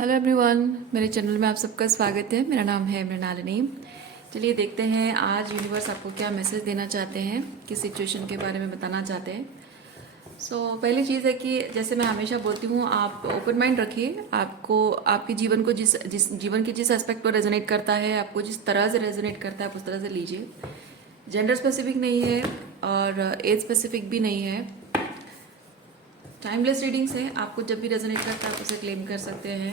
Hello everyone, मेरे channel में आप सबका स्वागत है। मेरा नाम है मृणालिनी। चलिए देखते हैं आज यूनिवर्स आपको क्या मैसेज देना चाहते हैं, किस सिचुएशन के बारे में बताना चाहते हैं। पहली चीज़ है कि जैसे मैं हमेशा बोलती हूँ, आप ओपन माइंड रखिए। आपको आपके जीवन को जिस जीवन के जिस एस्पेक्ट पर रेजोनेट करता है, आपको जिस तरह से रेजोनेट करता है, आप उस तरह से लीजिए। जेंडर स्पेसिफिक नहीं है और एज स्पेसिफिक भी नहीं है। टाइमलेस रीडिंग्स है, आपको जब भी रेजोनेट करता है आप उसे क्लेम कर सकते हैं।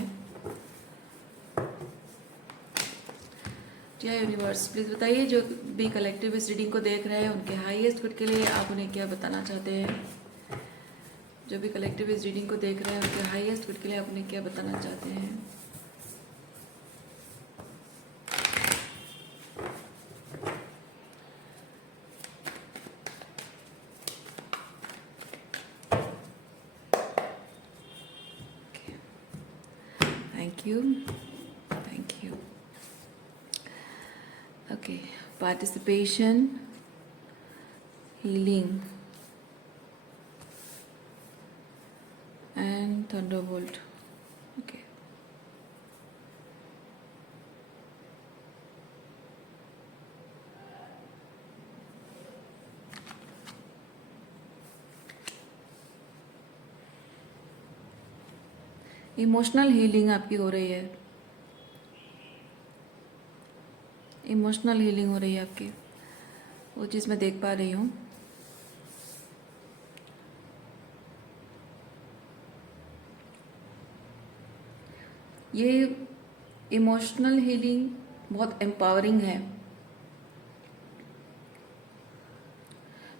क्या यूनिवर्स प्लीज़ बताइए, जो भी कलेक्टिव इस रीडिंग को देख रहे हैं उनके हाईएस्ट गुड के लिए आप उन्हें क्या बताना चाहते हैं। जो भी कलेक्टिव इस रीडिंग को देख रहे हैं उनके हाईएस्ट गुड के लिए आप उन्हें क्या बताना चाहते हैं। Thank you, thank you. Okay, participation, healing and Thunderbolt. Okay, emotional healing आपकी हो रही है। इमोशनल हीलिंग हो रही है आपकी, वो चीज़ मैं देख पा रही हूँ। ये इमोशनल हीलिंग बहुत एम्पावरिंग है।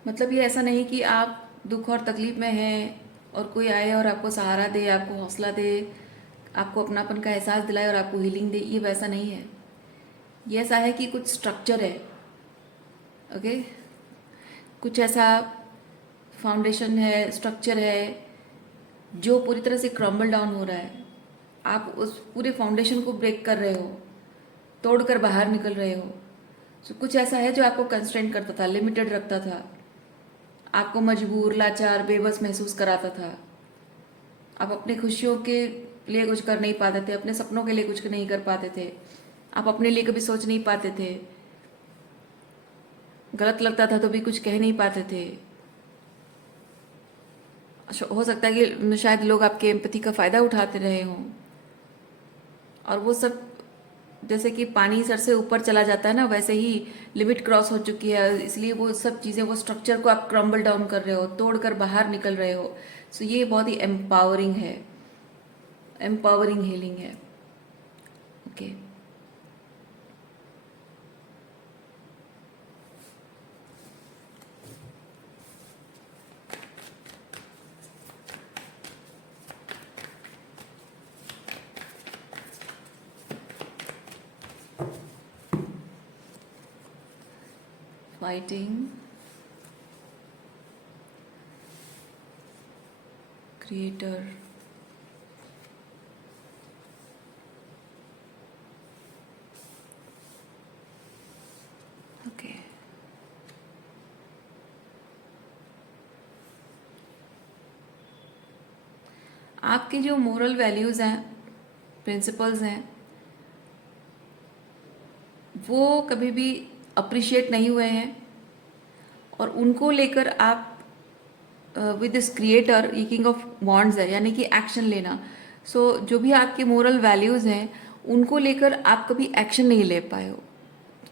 मतलब ये ऐसा नहीं कि आप दुख और तकलीफ में हैं और कोई आए और आपको सहारा दे, आपको हौसला दे, आपको अपनापन का एहसास दिलाए और आपको हीलिंग दे। ये वैसा नहीं है। ये ऐसा है कि कुछ स्ट्रक्चर है। ओके, कुछ ऐसा फाउंडेशन है, स्ट्रक्चर है जो पूरी तरह से क्रम्बल डाउन हो रहा है। आप उस पूरे फाउंडेशन को ब्रेक कर रहे हो, तोड़कर बाहर निकल रहे हो। कुछ ऐसा है जो आपको कंस्ट्रेंट करता था, लिमिटेड रखता था, आपको मजबूर, लाचार, बेबस महसूस कराता था। आप अपनी खुशियों के लिए कुछ कर नहीं पाते थे, अपने सपनों के लिए कुछ नहीं कर पाते थे, आप अपने लिए कभी सोच नहीं पाते थे, गलत लगता था तो भी कुछ कह नहीं पाते थे। हो सकता है कि शायद लोग आपके एम्पैथी का फ़ायदा उठाते रहे हों, और वो सब जैसे कि पानी सर से ऊपर चला जाता है ना, वैसे ही लिमिट क्रॉस हो चुकी है। इसलिए वो सब चीज़ें, वो स्ट्रक्चर को आप क्रम्बल डाउन कर रहे हो, तोड़कर बाहर निकल रहे हो। ये बहुत ही एम्पावरिंग है, एम्पावरिंग हीलिंग है। Okay, fighting, creator, okay. आपके जो मोरल वैल्यूज़ हैं, प्रिंसिपल्स हैं, वो कभी भी अप्रिशिएट नहीं हुए हैं, और उनको लेकर आप विद दिस क्रिएटर, ये किंग ऑफ वॉन्ड्स है, यानी कि एक्शन लेना। जो भी आपके मोरल वैल्यूज़ हैं उनको लेकर आप कभी एक्शन नहीं ले पाए हो।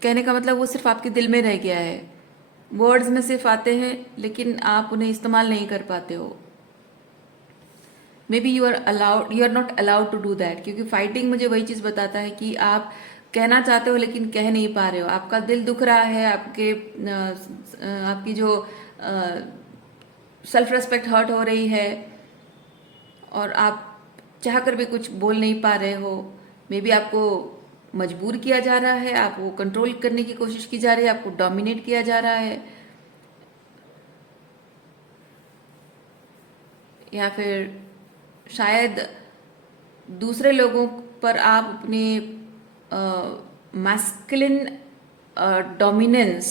कहने का मतलब वो सिर्फ आपके दिल में रह गया है, वर्ड्स में सिर्फ आते हैं लेकिन आप उन्हें इस्तेमाल नहीं कर पाते हो। Maybe you are not allowed to do that, क्योंकि फाइटिंग मुझे वही चीज़ बताता है कि आप कहना चाहते हो लेकिन कह नहीं पा रहे हो। आपका दिल दुख रहा है, आपकी जो सेल्फ रेस्पेक्ट हर्ट हो रही है, और आप चाह कर भी कुछ बोल नहीं पा रहे हो। मे बी आपको मजबूर किया जा रहा है, आपको कंट्रोल करने की कोशिश की जा रही है, आपको डोमिनेट किया जा रहा है, या फिर शायद दूसरे लोगों पर आप अपने मैस्कुलिन डोमिनेंस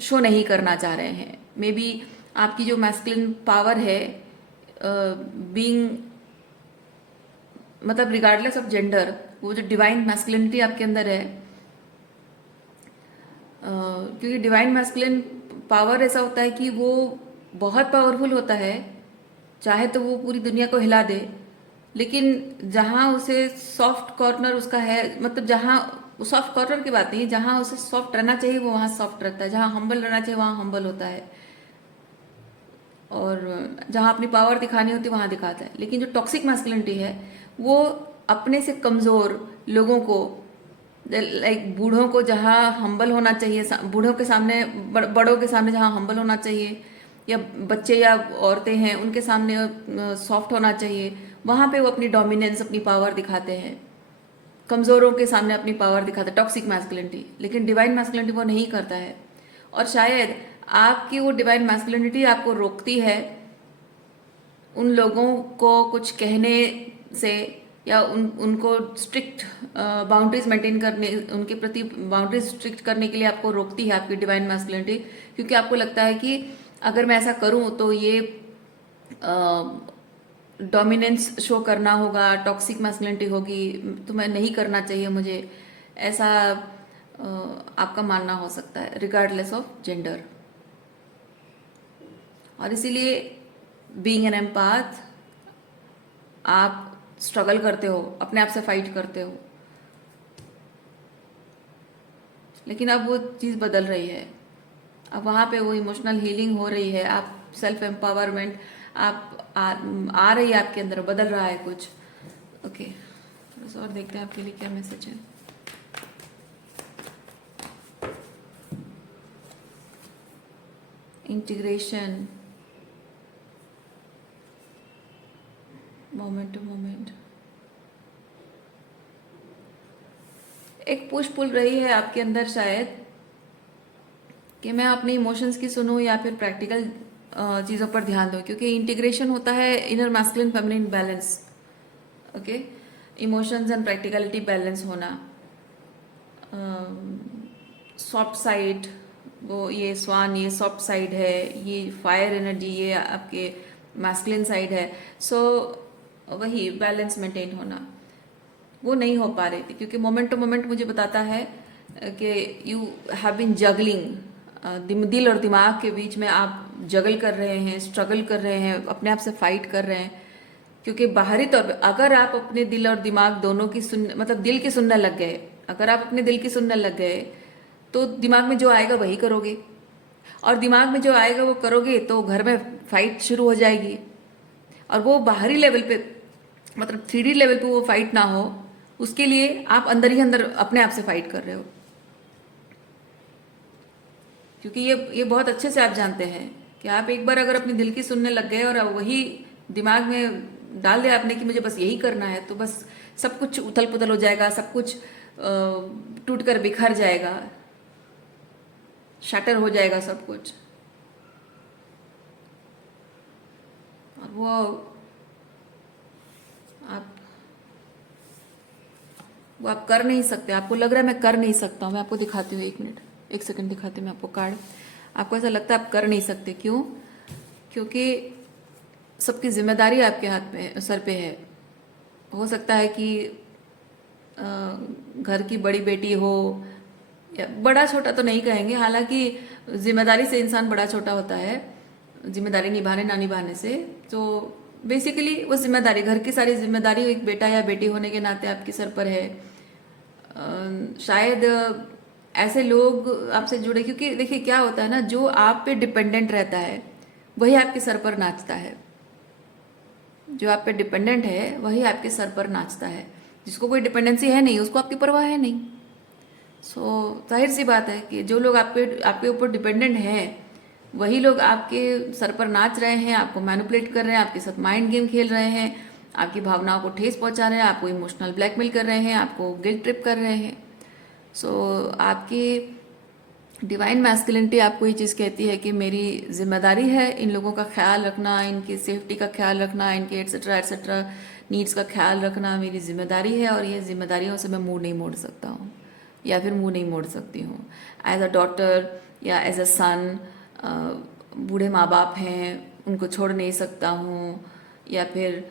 शो नहीं करना चाह रहे हैं। मे बी आपकी जो मैस्कुलिन पावर है, बीइंग मतलब रिगार्डलेस ऑफ जेंडर, वो जो डिवाइन मैस्कुलिनिटी आपके अंदर है, क्योंकि डिवाइन मैस्कुलिन पावर ऐसा होता है कि वो बहुत पावरफुल होता है, चाहे तो वो पूरी दुनिया को हिला दे, लेकिन जहाँ उसे सॉफ्ट कॉर्नर उसका है, मतलब जहाँ सॉफ्ट कॉर्नर की बात नहीं है, जहाँ उसे सॉफ्ट रहना चाहिए वो वहाँ सॉफ्ट रहता है, जहाँ हम्बल रहना चाहिए वहाँ हम्बल होता है, और जहाँ अपनी पावर दिखानी होती है वहाँ दिखाता है। लेकिन जो टॉक्सिक मैस्कुलिनिटी है वो अपने से कमज़ोर लोगों को, लाइक बूढ़ों को जहाँ हम्बल होना चाहिए, बूढ़ों के सामने, बड़ों के सामने जहाँ हम्बल होना चाहिए, या बच्चे या औरतें हैं उनके सामने सॉफ्ट होना चाहिए, वहाँ पे वो अपनी डोमिनेंस, अपनी पावर दिखाते हैं, कमज़ोरों के सामने अपनी पावर दिखाता है, टॉक्सिक मैस्कुलिनिटी। लेकिन डिवाइन मैस्कुलिनिटी वो नहीं करता है, और शायद आपकी वो डिवाइन मैस्कुलिनिटी आपको रोकती है उन लोगों को कुछ कहने से, या उनको स्ट्रिक्ट बाउंड्रीज मेंटेन करने, उनके प्रति बाउंड्रीज स्ट्रिक्ट करने के लिए आपको रोकती है आपकी डिवाइन मैस्कुलिनिटी, क्योंकि आपको लगता है कि अगर मैं ऐसा करूं तो ये डोमिनेंस शो करना होगा, टॉक्सिक मैस्कुलिनिटी होगी, तो मैं नहीं करना चाहिए मुझे, ऐसा आपका मानना हो सकता है रिगार्डलेस ऑफ जेंडर। और इसीलिए बीइंग एन एम्पाथ आप स्ट्रगल करते हो, अपने आप से फाइट करते हो, लेकिन अब वो चीज़ बदल रही है, अब वहाँ पे वो इमोशनल हीलिंग हो रही है, आप सेल्फ एम्पावरमेंट आप आ रही है आपके अंदर, बदल रहा है कुछ। ओके, थोड़ा सा और देखते हैं आपके लिए क्या मैसेज है। इंटीग्रेशन, मोमेंट टू मोमेंट, एक पुश पुल रही है आपके अंदर शायद कि मैं अपने इमोशंस की सुनूं या फिर प्रैक्टिकल चीज़ों पर ध्यान दूं, क्योंकि इंटीग्रेशन होता है inner masculine feminine balance. Okay, emotions and practicality balance होना, सॉफ्ट साइड, वो ये स्वान, ये सॉफ्ट साइड है, ये फायर एनर्जी, ये आपके मैस्कुलिन साइड है। सो वही बैलेंस मेंटेन होना वो नहीं हो पा रही थी, क्योंकि मोमेंट टू मोमेंट मुझे बताता है कि यू हैव बीन जगलिंग, दिल और दिमाग के बीच में आप जगल कर रहे हैं, स्ट्रगल कर रहे हैं, अपने आप से फाइट कर रहे हैं। क्योंकि बाहरी तौर पे अगर आप अपने दिल और दिमाग दोनों की सुन, मतलब दिल की सुनने लग गए, अगर आप अपने दिल की सुनने लग गए तो दिमाग में जो आएगा वही करोगे, और दिमाग में जो आएगा वो करोगे तो घर में फाइट शुरू हो जाएगी। और वो बाहरी लेवल पे, मतलब 3D लेवल पे वो फाइट ना हो, उसके लिए आप अंदर ही अंदर अपने आप से फाइट कर रहे हो। क्योंकि ये बहुत अच्छे से आप जानते हैं कि आप एक बार अगर अपने दिल की सुनने लग गए और वही दिमाग में डाल दिया आपने कि मुझे बस यही करना है, तो बस सब कुछ उथल पुथल हो जाएगा, सब कुछ टूट कर बिखर जाएगा, शटर हो जाएगा सब कुछ। और वो आप कर नहीं सकते, आपको लग रहा है मैं कर नहीं सकता हूँ। मैं आपको दिखाती हूँ, 1 मिनट, 1 सेकंड दिखाती हूँ मैं आपको कार्ड। आपको ऐसा लगता है आप कर नहीं सकते, क्यों? क्योंकि सबकी जिम्मेदारी आपके हाथ में, सर पे है। हो सकता है कि घर की बड़ी बेटी हो, या बड़ा छोटा तो नहीं कहेंगे, हालांकि जिम्मेदारी से इंसान बड़ा छोटा होता है, जिम्मेदारी निभाने ना निभाने से। तो बेसिकली वो जिम्मेदारी, घर की सारी जिम्मेदारी एक बेटा या बेटी होने के नाते आपके सर पर है। शायद ऐसे लोग आपसे जुड़े, क्योंकि देखिए क्या होता है ना, जो आप पे डिपेंडेंट रहता है वही आपके सर पर नाचता है। जो आप पे डिपेंडेंट है वही आपके सर पर नाचता है। जिसको कोई डिपेंडेंसी है नहीं, उसको आपकी परवाह है नहीं। सो जाहिर सी बात है कि जो लोग आपके ऊपर डिपेंडेंट हैं वही लोग आपके सर पर नाच रहे हैं, आपको मैनिपुलेट कर रहे हैं, आपके साथ माइंड गेम खेल रहे हैं, आपकी भावनाओं को ठेस पहुंचा रहे हैं, आपको इमोशनल ब्लैकमेल कर रहे हैं, आपको गिल्ट ट्रिप कर रहे हैं। सो आपकी डिवाइन मैस्कुलिनिटी आपको ये चीज़ कहती है कि मेरी जिम्मेदारी है इन लोगों का ख्याल रखना, इनकी सेफ्टी का ख्याल रखना, इनके एट्सेट्रा एट्सेट्रा नीड्स का ख्याल रखना मेरी जिम्मेदारी है, और ये जिम्मेदारियों से मैं मुंह नहीं मोड़ सकता हूँ, या फिर मुंह नहीं मोड़ सकती हूँ। एज अ डॉटर या एज अ सन, बूढ़े माँ बाप हैं, उनको छोड़ नहीं सकता हूँ, या फिर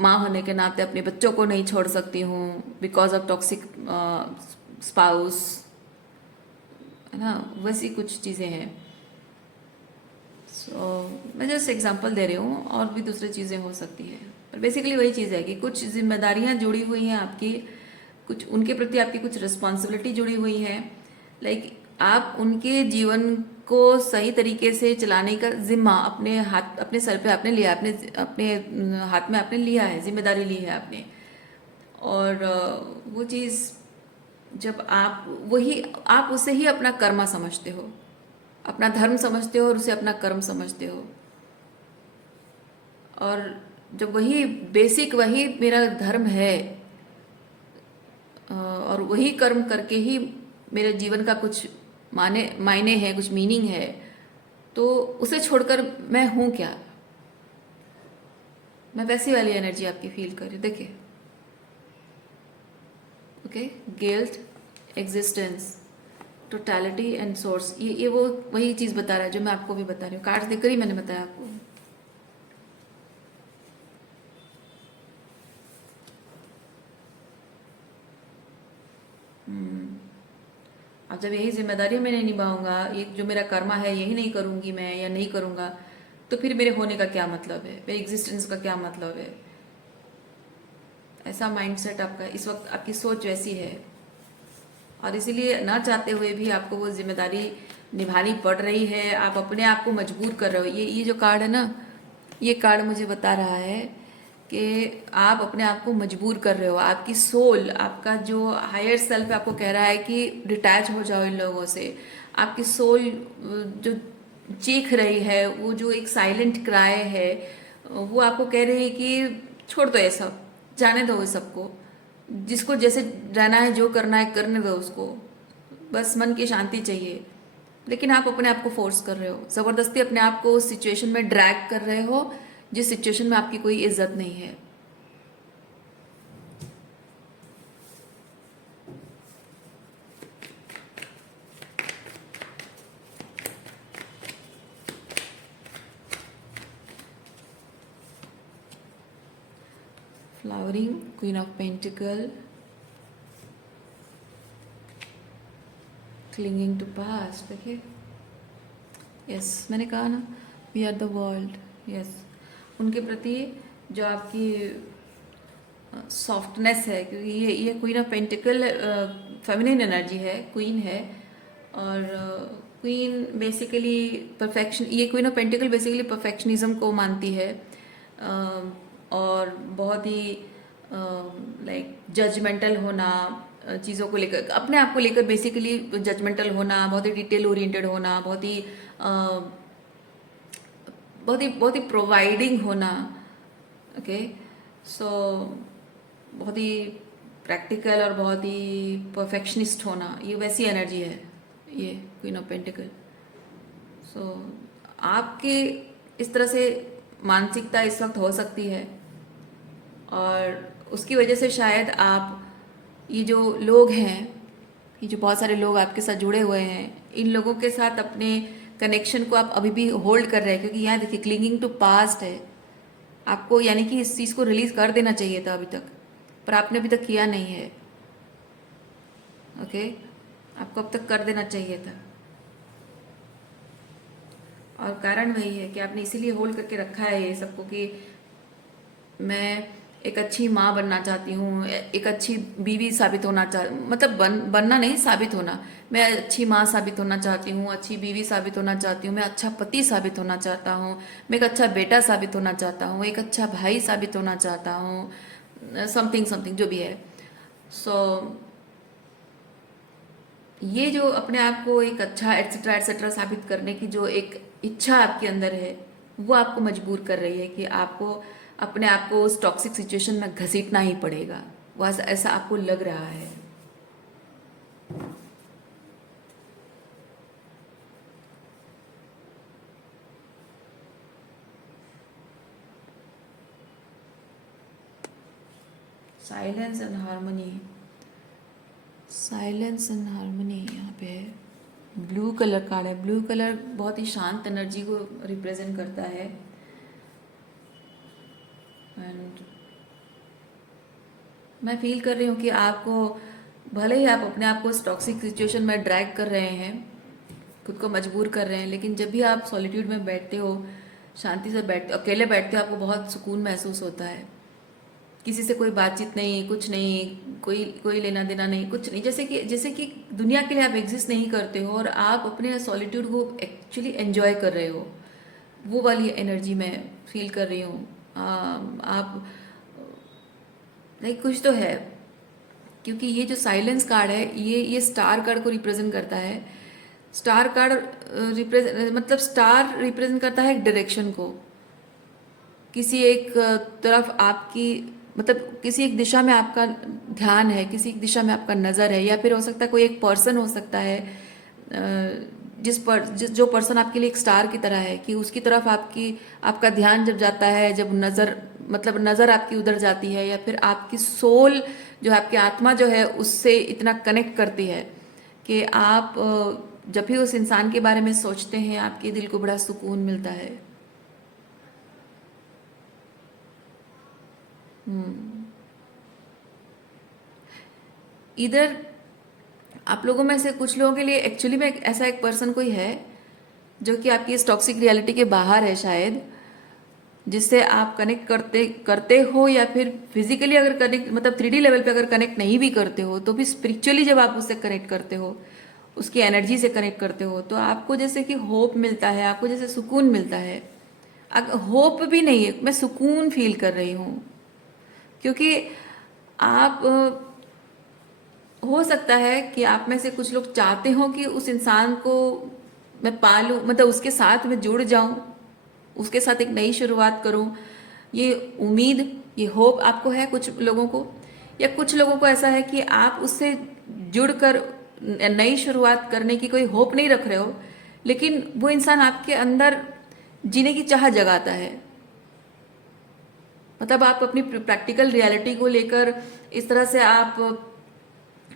माँ होने के नाते अपने बच्चों को नहीं छोड़ सकती हूँ बिकॉज ऑफ टॉक्सिक स्पाउस, है ना, वैसी कुछ चीज़ें हैं। मैं जस्ट एग्जांपल दे रही हूँ, और भी दूसरी चीज़ें हो सकती है, पर बेसिकली वही चीज़ है कि कुछ जिम्मेदारियाँ जुड़ी हुई हैं आपकी, कुछ उनके प्रति आपकी कुछ रिस्पॉन्सिबिलिटी जुड़ी हुई है। लाइक आप उनके जीवन को सही तरीके से चलाने का जिम्मा अपने हाथ, अपने सर पे आपने लिया, अपने अपने हाथ में आपने लिया है, जिम्मेदारी ली है आपने। और वो चीज़ जब आप उसे ही अपना कर्मा समझते हो, अपना धर्म समझते हो, और उसे अपना कर्म समझते हो। और जब वही बेसिक, वही मेरा धर्म है, और वही कर्म करके ही मेरे जीवन का कुछ मायने है, कुछ मीनिंग है, तो उसे छोड़कर मैं हूँ क्या? मैं वैसी वाली एनर्जी आपकी फील कर रही हूँ, देखिए। Okay, guilt, existence, totality and source, ये वो वही चीज़ बता रहा है जो मैं आपको भी बता रही हूँ। कार्ड्स देखकर ही मैंने बताया आपको। अब जब यही जिम्मेदारी मैं नहीं निभाऊंगा, ये जो मेरा कर्मा है यही नहीं करूंगी मैं, या नहीं करूंगा, तो फिर मेरे होने का क्या मतलब है, मेरे एग्जिस्टेंस का क्या मतलब है? ऐसा माइंडसेट आपका इस वक्त, आपकी सोच वैसी है, और इसीलिए ना चाहते हुए भी आपको वो जिम्मेदारी निभानी पड़ रही है। आप अपने आप को मजबूर कर रहे हो। ये जो कार्ड है ना, ये कार्ड मुझे बता रहा है कि आप अपने आप को मजबूर कर रहे हो। आपकी सोल, आपका जो हायर सेल्फ आपको कह रहा है कि डिटैच हो जाओ इन लोगों से। आपकी सोल जो चीख रही है, वो जो एक साइलेंट क्राई है, वो आपको कह रही है कि छोड़ दो ये सब, जाने दो इस सबको, जिसको जैसे रहना है, जो करना है करने दो उसको, बस मन की शांति चाहिए। लेकिन आप अपने आप को फोर्स कर रहे हो, जबरदस्ती अपने आप को उस सिचुएशन में ड्रैग कर रहे हो जिस सिचुएशन में आपकी कोई इज्जत नहीं है। Flowering, queen of pentacle, clinging to past, देखिए। यस, मैंने कहा ना, we are the world. Yes, उनके प्रति जो आपकी सॉफ्टनेस है, क्योंकि ये queen of pentacle feminine energy है, क्वीन है। और क्वीन बेसिकली परफेक्शन, ये queen of pentacle basically perfectionism को मानती है, और बहुत ही लाइक जजमेंटल होना, चीज़ों को लेकर, अपने आप को लेकर बेसिकली जजमेंटल होना, बहुत ही डिटेल ओरिएंटेड होना, बहुत ही प्रोवाइडिंग होना। ओके, सो बहुत ही प्रैक्टिकल और बहुत ही परफेक्शनिस्ट होना, ये वैसी एनर्जी है ये क्वीन ऑफ पेंटिकल। सो आपके इस तरह से मानसिकता इस वक्त हो सकती है, और उसकी वजह से शायद आप, ये जो लोग हैं, ये जो बहुत सारे लोग आपके साथ जुड़े हुए हैं, इन लोगों के साथ अपने कनेक्शन को आप अभी भी होल्ड कर रहे हैं, क्योंकि यहाँ देखिए क्लिंगिंग टू पास्ट है आपको, यानी कि इस चीज़ को रिलीज कर देना चाहिए था अभी तक, पर आपने अभी तक किया नहीं है। ओके, आपको अब तक कर देना चाहिए था, और कारण वही है कि आपने इसीलिए होल्ड करके रखा है ये सबको, कि मैं एक अच्छी माँ बनना चाहती हूँ, एक अच्छी बीवी साबित होना मतलब बनना नहीं, साबित होना। मैं अच्छी माँ साबित होना चाहती हूँ, अच्छी बीवी साबित होना चाहती हूँ, मैं अच्छा पति साबित होना चाहता हूँ, मैं एक अच्छा बेटा साबित होना चाहता हूँ, एक अच्छा भाई साबित होना चाहता हूँ, समथिंग समथिंग जो भी है। सो ये जो अपने आप को एक अच्छा एटसेट्रा एटसेट्रा साबित करने की जो एक इच्छा आपके अंदर है, वो आपको मजबूर कर रही है कि आपको अपने आप को उस टॉक्सिक सिचुएशन में घसीटना ही पड़ेगा। वो ऐसा आपको लग रहा है। Silence and harmony, silence and harmony यहाँ पे है। ब्लू कलर कार्ड है। ब्लू कलर बहुत ही शांत एनर्जी को रिप्रेजेंट करता है, एंड मैं फील कर रही हूँ कि आपको भले ही आप अपने आप को उस टॉक्सिक सिचुएशन में ड्रैग कर रहे हैं, खुद को मजबूर कर रहे हैं, लेकिन जब भी आप सॉलिट्यूड में बैठते हो, शांति से बैठते अकेले बैठते हो, आपको बहुत सुकून महसूस होता है। किसी से कोई बातचीत नहीं, कुछ नहीं, कोई कोई लेना देना नहीं, कुछ नहीं, जैसे कि दुनिया के लिए आप एग्जिस्ट नहीं करते हो और आप अपने सॉलिट्यूड को एक्चुअली एंजॉय कर रहे हो। वो वाली एनर्जी मैं फील कर रही हूँ। आप नहीं, कुछ तो है, क्योंकि ये जो साइलेंस कार्ड है, ये स्टार कार्ड को रिप्रेजेंट करता है। स्टार कार्ड मतलब स्टार रिप्रेजेंट करता है एक डायरेक्शन को, किसी एक तरफ आपकी, मतलब किसी एक दिशा में आपका ध्यान है, किसी एक दिशा में आपका नज़र है, या फिर हो सकता है कोई एक पर्सन हो सकता है, जो पर्सन आपके लिए एक स्टार की तरह है, कि उसकी तरफ आपका ध्यान जब जाता है, जब नज़र आपकी उधर जाती है, या फिर आपकी सोल जो है, आपकी आत्मा जो है, उससे इतना कनेक्ट करती है कि आप जब भी उस इंसान के बारे में सोचते हैं, आपके दिल को बड़ा सुकून मिलता है। इधर आप लोगों में से कुछ लोगों के लिए एक्चुअली में ऐसा एक पर्सन कोई है जो कि आपकी इस टॉक्सिक रियलिटी के बाहर है शायद, जिससे आप कनेक्ट करते करते हो, या फिर फिजिकली अगर कनेक्ट, मतलब 3D लेवल पे अगर कनेक्ट नहीं भी करते हो, तो भी स्पिरिचुअली जब आप उससे कनेक्ट करते हो, उसकी एनर्जी से कनेक्ट करते हो, तो आपको जैसे कि होप मिलता है, आपको जैसे सुकून मिलता है। होप भी नहीं है, मैं सुकून फील कर रही हूँ, क्योंकि आप हो सकता है कि आप में से कुछ लोग चाहते हो कि उस इंसान को मैं पालूं, मतलब उसके साथ मैं जुड़ जाऊं, उसके साथ एक नई शुरुआत करूं। ये उम्मीद, ये होप आपको है कुछ लोगों को, या कुछ लोगों को ऐसा है कि आप उससे जुड़कर नई शुरुआत करने की कोई होप नहीं रख रहे हो, लेकिन वो इंसान आपके अंदर जीने की चाह जगाता है। मतलब आप अपनी प्रैक्टिकल रियलिटी को लेकर इस तरह से आप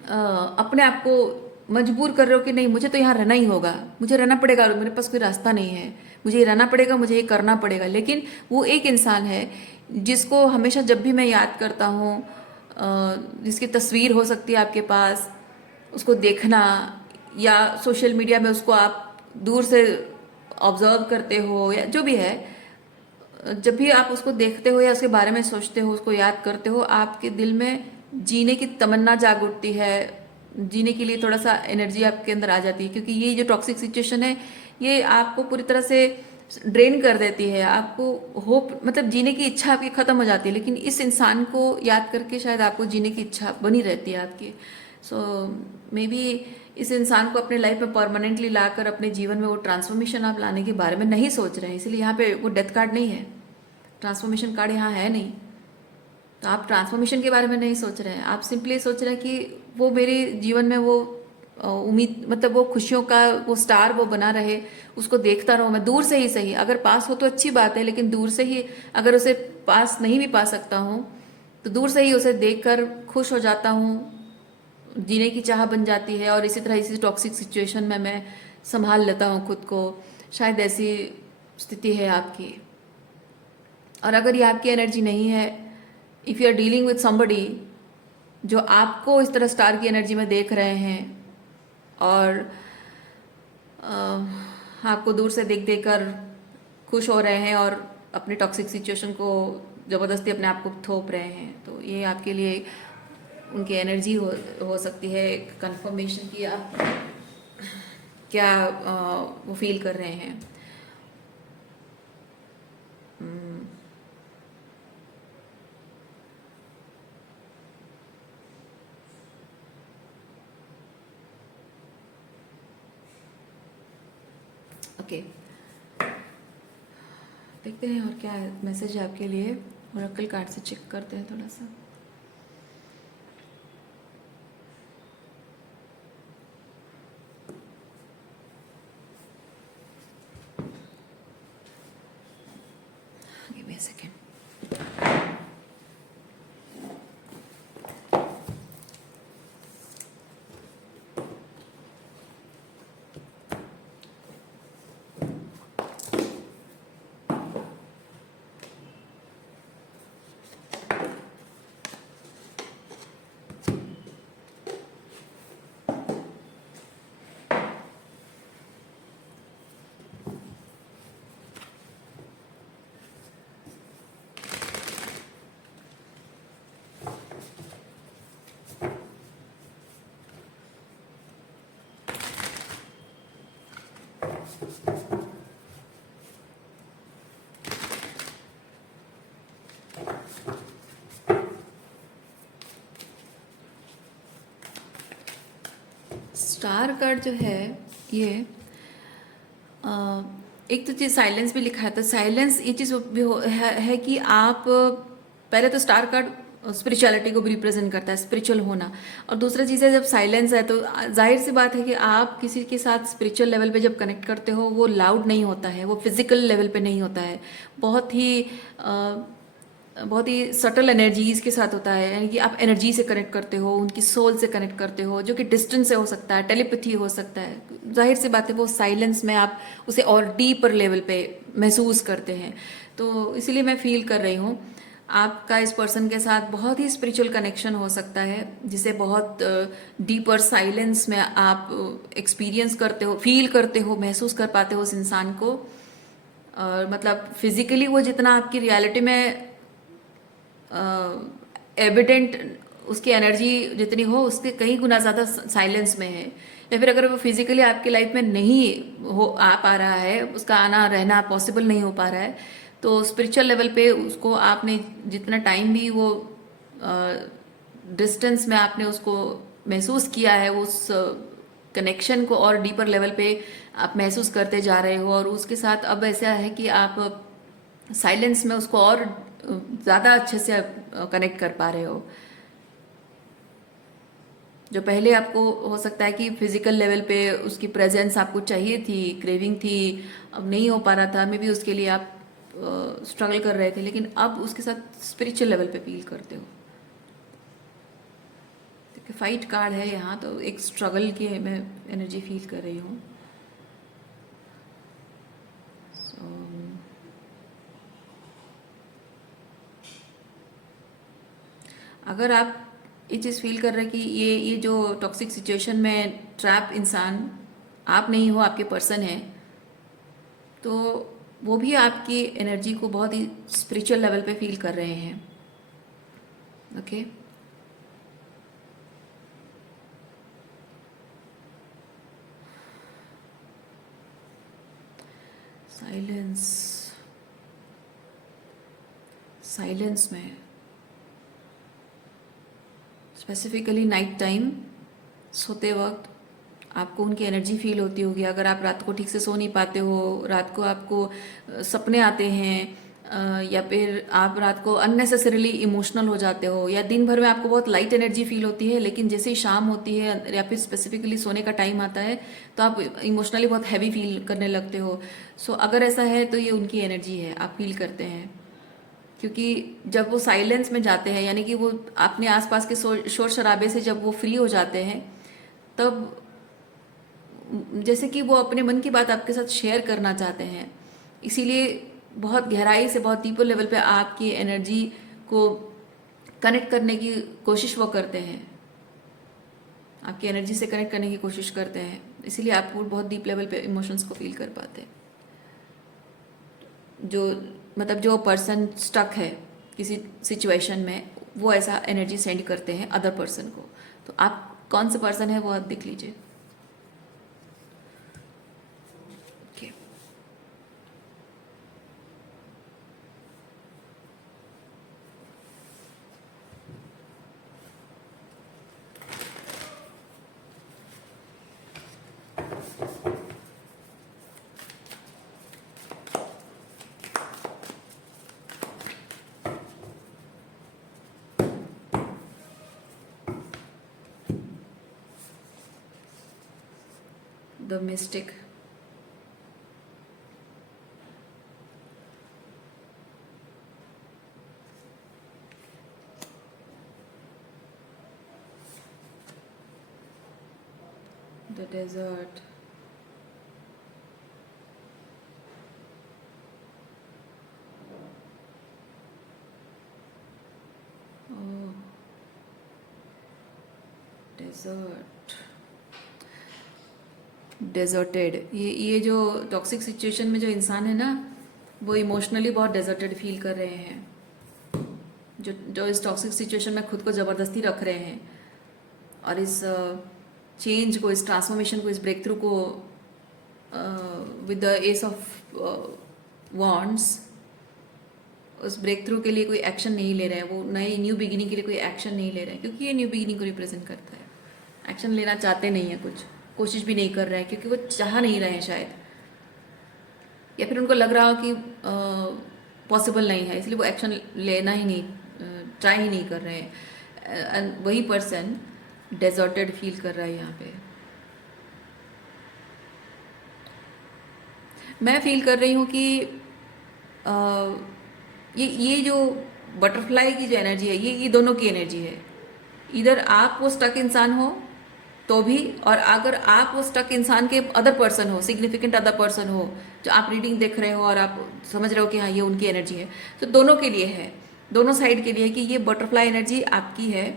अपने आप को मजबूर कर रहे हो कि नहीं, मुझे तो यहाँ रहना ही होगा, मुझे रहना पड़ेगा, मेरे पास कोई रास्ता नहीं है, मुझे ये रहना पड़ेगा, मुझे ये करना पड़ेगा। लेकिन वो एक इंसान है जिसको हमेशा जब भी मैं याद करता हूँ, जिसकी तस्वीर हो सकती है आपके पास, उसको देखना, या सोशल मीडिया में उसको आप दूर से ऑब्जर्व करते हो, या जो भी है, जब भी आप उसको देखते हो या उसके बारे में सोचते हो, उसको याद करते हो, आपके दिल में जीने की तमन्ना जाग उठती है, जीने के लिए थोड़ा सा एनर्जी आपके अंदर आ जाती है। क्योंकि ये जो टॉक्सिक सिचुएशन है, ये आपको पूरी तरह से ड्रेन कर देती है, आपको होप, मतलब जीने की इच्छा आपकी खत्म हो जाती है, लेकिन इस इंसान को याद करके शायद आपको जीने की इच्छा बनी रहती है आपकी। सो मे बी इस इंसान को अपने लाइफ में परमानेंटली लाकर अपने जीवन में वो ट्रांसफॉर्मेशन आप लाने के बारे में नहीं सोच रहे हैं, इसलिए यहाँ पे वो डेथ कार्ड नहीं है, ट्रांसफॉर्मेशन कार्ड यहाँ है नहीं। तो आप ट्रांसफॉर्मेशन के बारे में नहीं सोच रहे हैं, आप सिंपली सोच रहे हैं कि वो मेरे जीवन में वो उम्मीद, मतलब वो खुशियों का वो स्टार वो बना रहे, उसको देखता रहूं मैं दूर से ही सही, अगर पास हो तो अच्छी बात है, लेकिन दूर से ही, अगर उसे पास नहीं भी पा सकता हूँ तो दूर से ही उसे देखकर खुश हो जाता हूँ, जीने की चाह बन जाती है। और इसी तरह इसी टॉक्सिक सिचुएशन में मैं संभाल लेता हूँ खुद को। शायद ऐसी स्थिति है आपकी। और अगर ये आपकी एनर्जी नहीं है, if you are dealing with somebody जो आपको इस तरह स्टार की एनर्जी में देख रहे हैं, और आपको दूर से देख देख कर खुश हो रहे हैं, और अपने टॉक्सिक सिचुएशन को ज़बरदस्ती अपने आप को थोप रहे हैं, तो ये आपके लिए उनकी एनर्जी हो सकती है, कंफर्मेशन की आप क्या वो फील कर रहे हैं। ओके, देखते हैं और क्या मैसेज है आपके लिए, ओरेकल कार्ड से चेक करते हैं थोड़ा सा। Give me a second. Star card जो है ये एक तो चीज़ साइलेंस भी लिखा है, तो साइलेंस ये चीज़ भी है कि आप पहले तो स्टार कार्ड स्पिरिचुअलिटी को भी रिप्रेजेंट करता है, स्पिरिचुअल होना। और दूसरा चीज़ है जब साइलेंस है तो जाहिर सी बात है कि आप किसी के साथ स्पिरिचुअल लेवल पे जब कनेक्ट करते हो वो लाउड नहीं होता है, वो फिजिकल लेवल पे नहीं होता है, बहुत ही बहुत ही सटल एनर्जीज के साथ होता है। यानी कि आप एनर्जी से कनेक्ट करते हो, उनकी सोल से कनेक्ट करते हो, जो कि डिस्टेंस से हो सकता है, टेलीपैथी हो सकता है। जाहिर सी बात है वो साइलेंस में आप उसे और डीपर लेवल पे महसूस करते हैं। तो इसीलिए मैं फील कर रही हूँ आपका इस पर्सन के साथ बहुत ही स्पिरिचुअल कनेक्शन हो सकता है, जिसे बहुत डीपर साइलेंस में आप एक्सपीरियंस करते हो, फील करते हो, महसूस कर पाते हो उस इंसान को। और मतलब फिजिकली वो जितना आपकी रियलिटी में एविडेंट उसकी एनर्जी जितनी हो उसके कई गुना ज़्यादा साइलेंस में है। या फिर अगर वो फिजिकली आपकी लाइफ में नहीं हो आ पा रहा है, उसका आना रहना पॉसिबल नहीं हो पा रहा है, तो स्पिरिचुअल लेवल पे उसको आपने जितना टाइम भी वो डिस्टेंस में आपने उसको महसूस किया है, उस कनेक्शन को और डीपर लेवल पे आप महसूस करते जा रहे हो। और उसके साथ अब ऐसा है कि आप साइलेंस में उसको और ज़्यादा अच्छे से कनेक्ट कर पा रहे हो। जो पहले आपको हो सकता है कि फिजिकल लेवल पे उसकी प्रेजेंस आपको चाहिए थी, क्रेविंग थी, अब नहीं हो पा रहा था, मे बी उसके लिए आप स्ट्रगल कर रहे थे, लेकिन अब उसके साथ स्पिरिचुअल लेवल पे फील करते हो। देखिए फाइट कार्ड है यहाँ, तो एक स्ट्रगल की मैं एनर्जी फील कर रही हूँ। सो अगर आप ये चीज़ फील कर रहे हैं कि ये जो टॉक्सिक सिचुएशन में ट्रैप इंसान आप नहीं हो, आपके पर्सन है, तो वो भी आपकी एनर्जी को बहुत ही स्पिरिचुअल लेवल पे फील कर रहे हैं। ओके साइलेंस, साइलेंस में स्पेसिफिकली नाइट टाइम सोते वक्त आपको उनकी एनर्जी फील होती होगी। अगर आप रात को ठीक से सो नहीं पाते हो, रात को आपको सपने आते हैं, या फिर आप रात को अननेसेसरीली इमोशनल हो जाते हो, या दिन भर में आपको बहुत लाइट एनर्जी फील होती है, लेकिन जैसे ही शाम होती है या फिर स्पेसिफिकली सोने का टाइम आता है तो आप इमोशनली बहुत हैवी फील करने लगते हो। सो अगर ऐसा है तो ये उनकी एनर्जी है, आप फील करते हैं। क्योंकि जब वो साइलेंस में जाते हैं, यानी कि वो अपने आसपास के शोर शराबे से जब वो फ्री हो जाते हैं, तब जैसे कि वो अपने मन की बात आपके साथ शेयर करना चाहते हैं। इसीलिए बहुत गहराई से, बहुत डीपर लेवल पे आपकी एनर्जी को कनेक्ट करने की कोशिश वो करते हैं, आपकी एनर्जी से कनेक्ट करने की कोशिश करते हैं। इसीलिए आप बहुत डीप लेवल पे इमोशंस को फील कर पाते हैं। जो मतलब जो पर्सन स्टक है किसी सिचुएशन में, वो ऐसा एनर्जी सेंड करते हैं अदर पर्सन को। तो आप कौन सा पर्सन है वो आप देख लीजिए। Okay the mystic, the desert, desert, deserted. ये जो टॉक्सिक सिचुएशन में जो इंसान है ना, वो इमोशनली बहुत डेजर्टेड फील कर रहे हैं। जो जो इस टॉक्सिक सिचुएशन में खुद को ज़बरदस्ती रख रहे हैं और इस चेंज को, इस ट्रांसफॉर्मेशन को, इस ब्रेक थ्रू को with the S of wands उस ब्रेक थ्रू के लिए कोई एक्शन नहीं ले रहे हैं, वो नए न्यू बिगिनिंग के लिए कोई एक्शन नहीं ले रहे हैं, क्योंकि ये न्यू बिगिनिंग को रिप्रेजेंट करता है। एक्शन लेना चाहते नहीं है, कुछ कोशिश भी नहीं कर रहे हैं, क्योंकि वो चाह नहीं रहे हैं शायद, या फिर उनको लग रहा हो कि पॉसिबल नहीं है, इसलिए वो एक्शन लेना ही नहीं, ट्राई ही नहीं कर रहे हैं। वही पर्सन डेजर्टेड फील कर रहा है यहाँ पे। मैं फील कर रही हूँ कि ये जो बटरफ्लाई की जो एनर्जी है, ये दोनों की एनर्जी है। इधर आप वो स्टक इंसान हो तो भी, और अगर आप वो स्टक इंसान के अदर पर्सन हो, सिग्निफिकेंट अदर पर्सन हो, जो आप रीडिंग देख रहे हो और आप समझ रहे हो कि हाँ ये उनकी एनर्जी है, तो दोनों के लिए है, दोनों साइड के लिए है कि ये बटरफ्लाई एनर्जी आपकी है।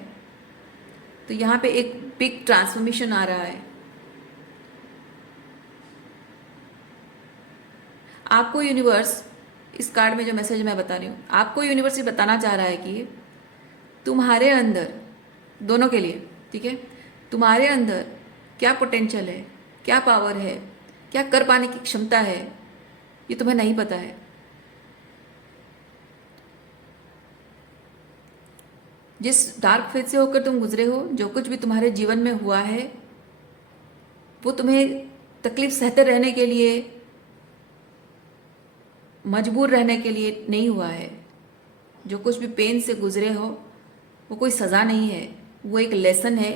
तो यहाँ पे एक बिग ट्रांसफॉर्मेशन आ रहा है। आपको यूनिवर्स, इस कार्ड में जो मैसेज मैं बता रही हूँ, आपको यूनिवर्स ये बताना चाह रहा है कि तुम्हारे अंदर, दोनों के लिए, ठीक है, तुम्हारे अंदर क्या पोटेंशियल है, क्या पावर है, क्या कर पाने की क्षमता है, ये तुम्हें नहीं पता है। जिस डार्क फेज से होकर तुम गुजरे हो, जो कुछ भी तुम्हारे जीवन में हुआ है, वो तुम्हें तकलीफ सहते रहने के लिए, मजबूर रहने के लिए नहीं हुआ है। जो कुछ भी पेन से गुजरे हो, वो कोई सज़ा नहीं है, वो एक लेसन है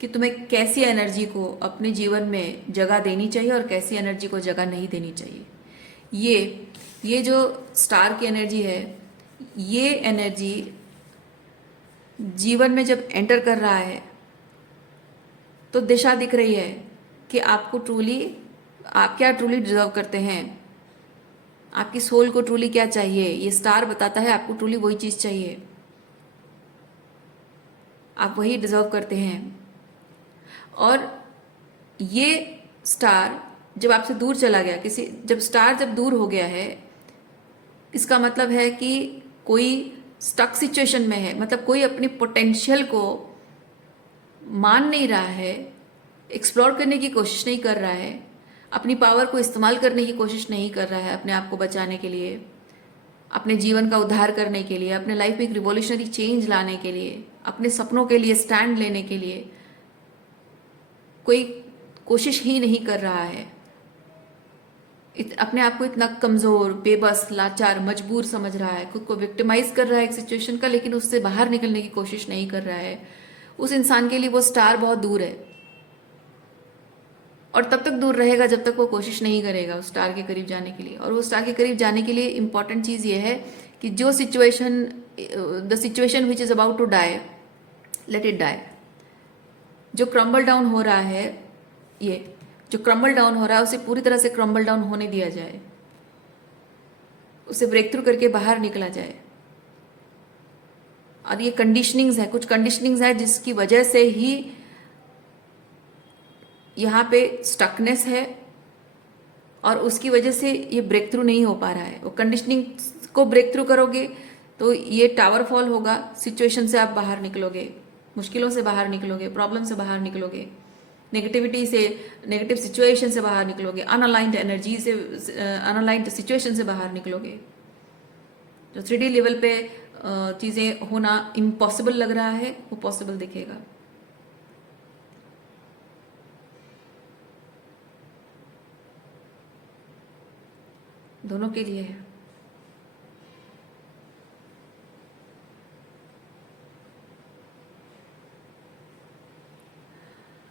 कि तुम्हें कैसी एनर्जी को अपने जीवन में जगह देनी चाहिए और कैसी एनर्जी को जगह नहीं देनी चाहिए। ये जो स्टार की एनर्जी है, ये एनर्जी जीवन में जब एंटर कर रहा है तो दिशा दिख रही है कि आपको ट्रूली, आप क्या ट्रूली डिजर्व करते हैं, आपकी सोल को ट्रूली क्या चाहिए। ये स्टार बताता है आपको ट्रूली वही चीज़ चाहिए, आप वही डिजर्व करते हैं। और ये स्टार जब आपसे दूर चला गया, जब स्टार जब दूर हो गया है, इसका मतलब है कि कोई स्टक सिचुएशन में है, मतलब कोई अपनी पोटेंशियल को मान नहीं रहा है, एक्सप्लोर करने की कोशिश नहीं कर रहा है, अपनी पावर को इस्तेमाल करने की कोशिश नहीं कर रहा है अपने आप को बचाने के लिए, अपने जीवन का उद्धार करने के लिए, अपने लाइफ में एक रिवॉल्यूशनरी चेंज लाने के लिए, अपने सपनों के लिए स्टैंड लेने के लिए कोई कोशिश ही नहीं कर रहा है। अपने आप को इतना कमज़ोर, बेबस, लाचार, मजबूर समझ रहा है, खुद को विक्टिमाइज कर रहा है एक सिचुएशन का, लेकिन उससे बाहर निकलने की कोशिश नहीं कर रहा है। उस इंसान के लिए वो स्टार बहुत दूर है, और तब तक दूर रहेगा जब तक वो कोशिश नहीं करेगा उस स्टार के करीब जाने के लिए। और वो स्टार के करीब जाने के लिए इम्पॉर्टेंट चीज़ ये है कि जो situation, the situation which is about to die, let it die. जो क्रम्बल डाउन हो रहा है, ये जो क्रम्बल डाउन हो रहा है, उसे पूरी तरह से क्रम्बल डाउन होने दिया जाए, उसे ब्रेक थ्रू करके बाहर निकला जाए। और ये कंडीशनिंग्स है, कुछ कंडीशनिंग्स है जिसकी वजह से ही यहाँ पे स्टकनेस है, और उसकी वजह से ये ब्रेक थ्रू नहीं हो पा रहा है। वो कंडीशनिंग को ब्रेक थ्रू करोगे तो ये टावर फॉल होगा, सिचुएशन से आप बाहर निकलोगे, मुश्किलों से बाहर निकलोगे, प्रॉब्लम से बाहर निकलोगे, नेगेटिविटी से, नेगेटिव सिचुएशन से बाहर निकलोगे, अनअलाइंड एनर्जी से, अनअलाइंड सिचुएशन से बाहर निकलोगे। जो 3D लेवल पे चीज़ें होना इम्पॉसिबल लग रहा है, वो पॉसिबल दिखेगा। दोनों के लिए है।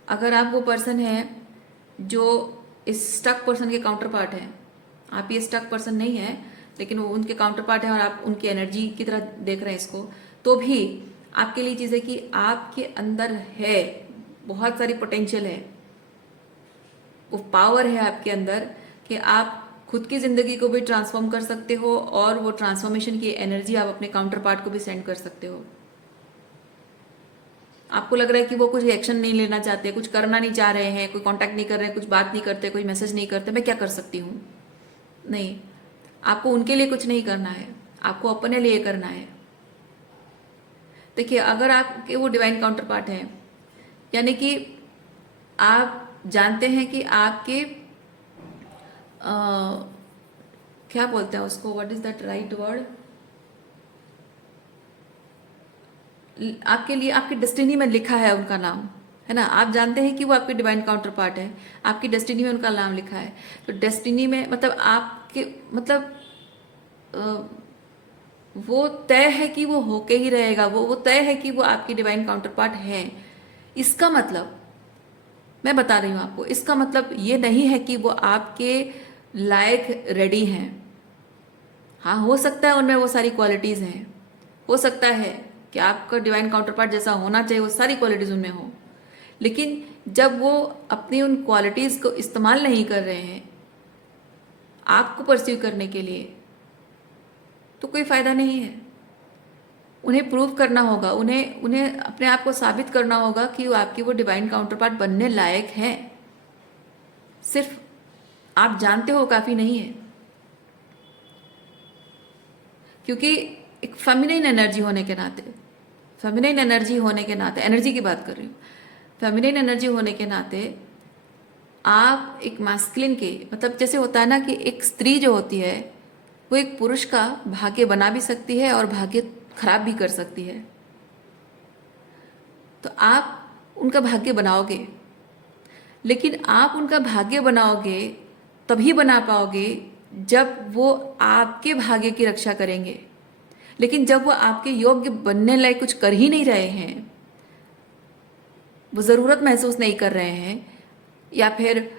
अगर आप वो पर्सन हैं जो इस स्टक पर्सन के काउंटर पार्ट हैं, आप ये स्टक पर्सन नहीं है लेकिन वो उनके काउंटर पार्ट है और आप उनकी एनर्जी की तरह देख रहे हैं इसको, तो भी आपके लिए चीज़ है कि आपके अंदर है बहुत सारी पोटेंशियल है, वो पावर है आपके अंदर कि आप खुद की ज़िंदगी को भी ट्रांसफॉर्म कर सकते हो, और वो ट्रांसफॉर्मेशन की एनर्जी आप अपने काउंटर पार्ट को भी सेंड कर सकते हो। आपको लग रहा है कि वो कुछ एक्शन नहीं लेना चाहते, कुछ करना नहीं चाह रहे हैं, कोई कांटेक्ट नहीं कर रहे हैं, कुछ बात नहीं करते, कोई मैसेज नहीं करते, मैं क्या कर सकती हूँ। नहीं, आपको उनके लिए कुछ नहीं करना है, आपको अपने लिए करना है। देखिए, अगर आपके वो डिवाइन काउंटर पार्ट हैं, यानी कि आप जानते हैं कि आपके क्या बोलते हैं उसको, what is that right word, आपके लिए आपकी डेस्टिनी में लिखा है उनका नाम, है ना। आप जानते हैं कि वो आपके डिवाइन काउंटर पार्ट है, आपकी डेस्टिनी में उनका नाम लिखा है। तो डेस्टिनी में मतलब आपके मतलब वो तय है कि वो होके ही रहेगा, वो तय है कि वो आपकी डिवाइन काउंटर पार्ट है। इसका मतलब मैं बता रही हूँ आपको, इसका मतलब ये नहीं है कि वो आपके लायक रेडी हैं। हाँ, हो सकता है उनमें वो सारी क्वालिटीज़ हैं, हो सकता है कि आपका डिवाइन काउंटर पार्ट जैसा होना चाहिए वो सारी क्वालिटीज़ उनमें हो, लेकिन जब वो अपनी उन क्वालिटीज़ को इस्तेमाल नहीं कर रहे हैं आपको परस्यू करने के लिए, तो कोई फ़ायदा नहीं है। उन्हें प्रूव करना होगा, उन्हें उन्हें अपने आप को साबित करना होगा कि वो आपकी वो डिवाइन काउंटर पार्ट बनने लायक हैं। सिर्फ आप जानते हो काफ़ी नहीं है, क्योंकि एक फेमिनिन एनर्जी होने के नाते, फेमिनिन एनर्जी होने के नाते, एनर्जी की बात कर रही हूँ, फेमिनिन एनर्जी होने के नाते आप एक मैस्कुलिन के मतलब जैसे होता है ना कि एक स्त्री जो होती है वो एक पुरुष का भाग्य बना भी सकती है और भाग्य खराब भी कर सकती है। तो आप उनका भाग्य बनाओगे, लेकिन आप उनका भाग्य बनाओगे तभी बना पाओगे जब वो आपके भाग्य की रक्षा करेंगे। लेकिन जब वो आपके योग्य बनने लायक कुछ कर ही नहीं रहे हैं, वो ज़रूरत महसूस नहीं कर रहे हैं, या फिर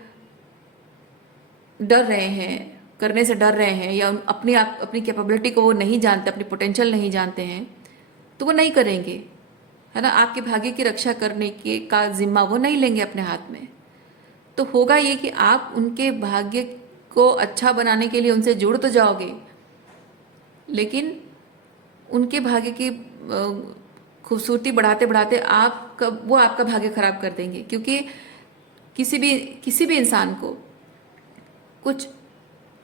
डर रहे हैं, करने से डर रहे हैं, या अपनी अपनी कैपेबिलिटी को वो नहीं जानते, अपनी पोटेंशियल नहीं जानते हैं, तो वो नहीं करेंगे, है ना। आपके भाग्य की रक्षा करने के का जिम्मा वो नहीं लेंगे अपने हाथ में। तो होगा ये कि आप उनके भाग्य को अच्छा बनाने के लिए उनसे जुड़ तो जाओगे, लेकिन उनके भाग्य की खूबसूरती बढ़ाते बढ़ाते वो आपका भाग्य खराब कर देंगे। क्योंकि किसी भी इंसान को कुछ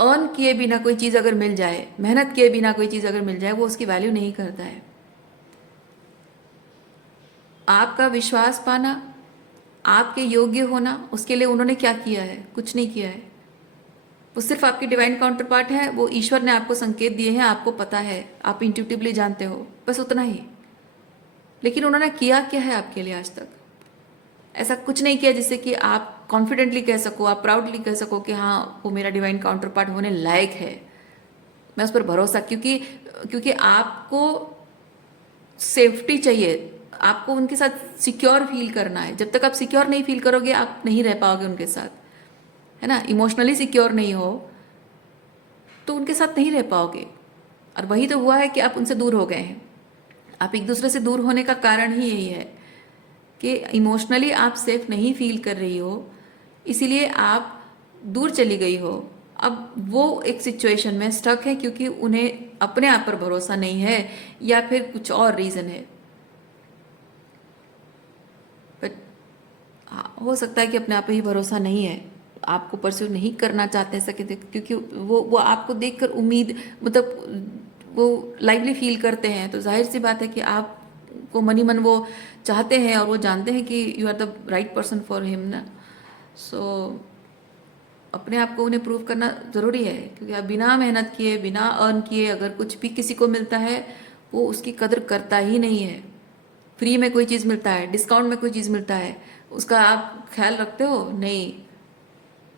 अर्न किए बिना कोई चीज़ अगर मिल जाए, मेहनत किए बिना कोई चीज़ अगर मिल जाए, वो उसकी वैल्यू नहीं करता है। आपका विश्वास पाना, आपके योग्य होना, उसके लिए उन्होंने क्या किया है? कुछ नहीं किया है। वो सिर्फ आपकी डिवाइन काउंटर पार्ट है, वो ईश्वर ने आपको संकेत दिए हैं, आपको पता है, आप इंट्यूटिवली जानते हो, बस उतना ही। लेकिन उन्होंने किया क्या है आपके लिए आज तक? ऐसा कुछ नहीं किया जिससे कि आप कॉन्फिडेंटली कह सको, आप प्राउडली कह सको कि हाँ वो मेरा डिवाइन काउंटर पार्ट होने लायक है, मैं उस पर भरोसा, क्योंकि आपको सेफ्टी चाहिए, आपको उनके साथ सिक्योर फील करना है। जब तक आप सिक्योर नहीं फील करोगे आप नहीं रह पाओगे उनके साथ, है ना। इमोशनली सिक्योर नहीं हो तो उनके साथ नहीं रह पाओगे। और वही तो हुआ है कि आप उनसे दूर हो गए हैं। आप एक दूसरे से दूर होने का कारण ही यही है कि इमोशनली आप सेफ नहीं फील कर रही हो, इसीलिए आप दूर चली गई हो। अब वो एक सिचुएशन में स्टक है क्योंकि उन्हें अपने आप पर भरोसा नहीं है, या फिर कुछ और रीज़न है। बट हो सकता है कि अपने आप पे ही भरोसा नहीं है, आपको परस्यू नहीं करना चाहते सके, क्योंकि वो आपको देखकर उम्मीद मतलब वो लाइवली फील करते हैं। तो जाहिर सी बात है कि आपको मनी मन वो चाहते हैं और वो जानते हैं कि you are the right person for him ना। सो अपने आप को उन्हें प्रूव करना ज़रूरी है, क्योंकि आप बिना मेहनत किए, बिना अर्न किए अगर कुछ भी किसी को मिलता है वो उसकी कदर करता ही नहीं है। फ्री में कोई चीज़ मिलता है, डिस्काउंट में कोई चीज़ मिलता है, उसका आप ख्याल रखते हो? नहीं।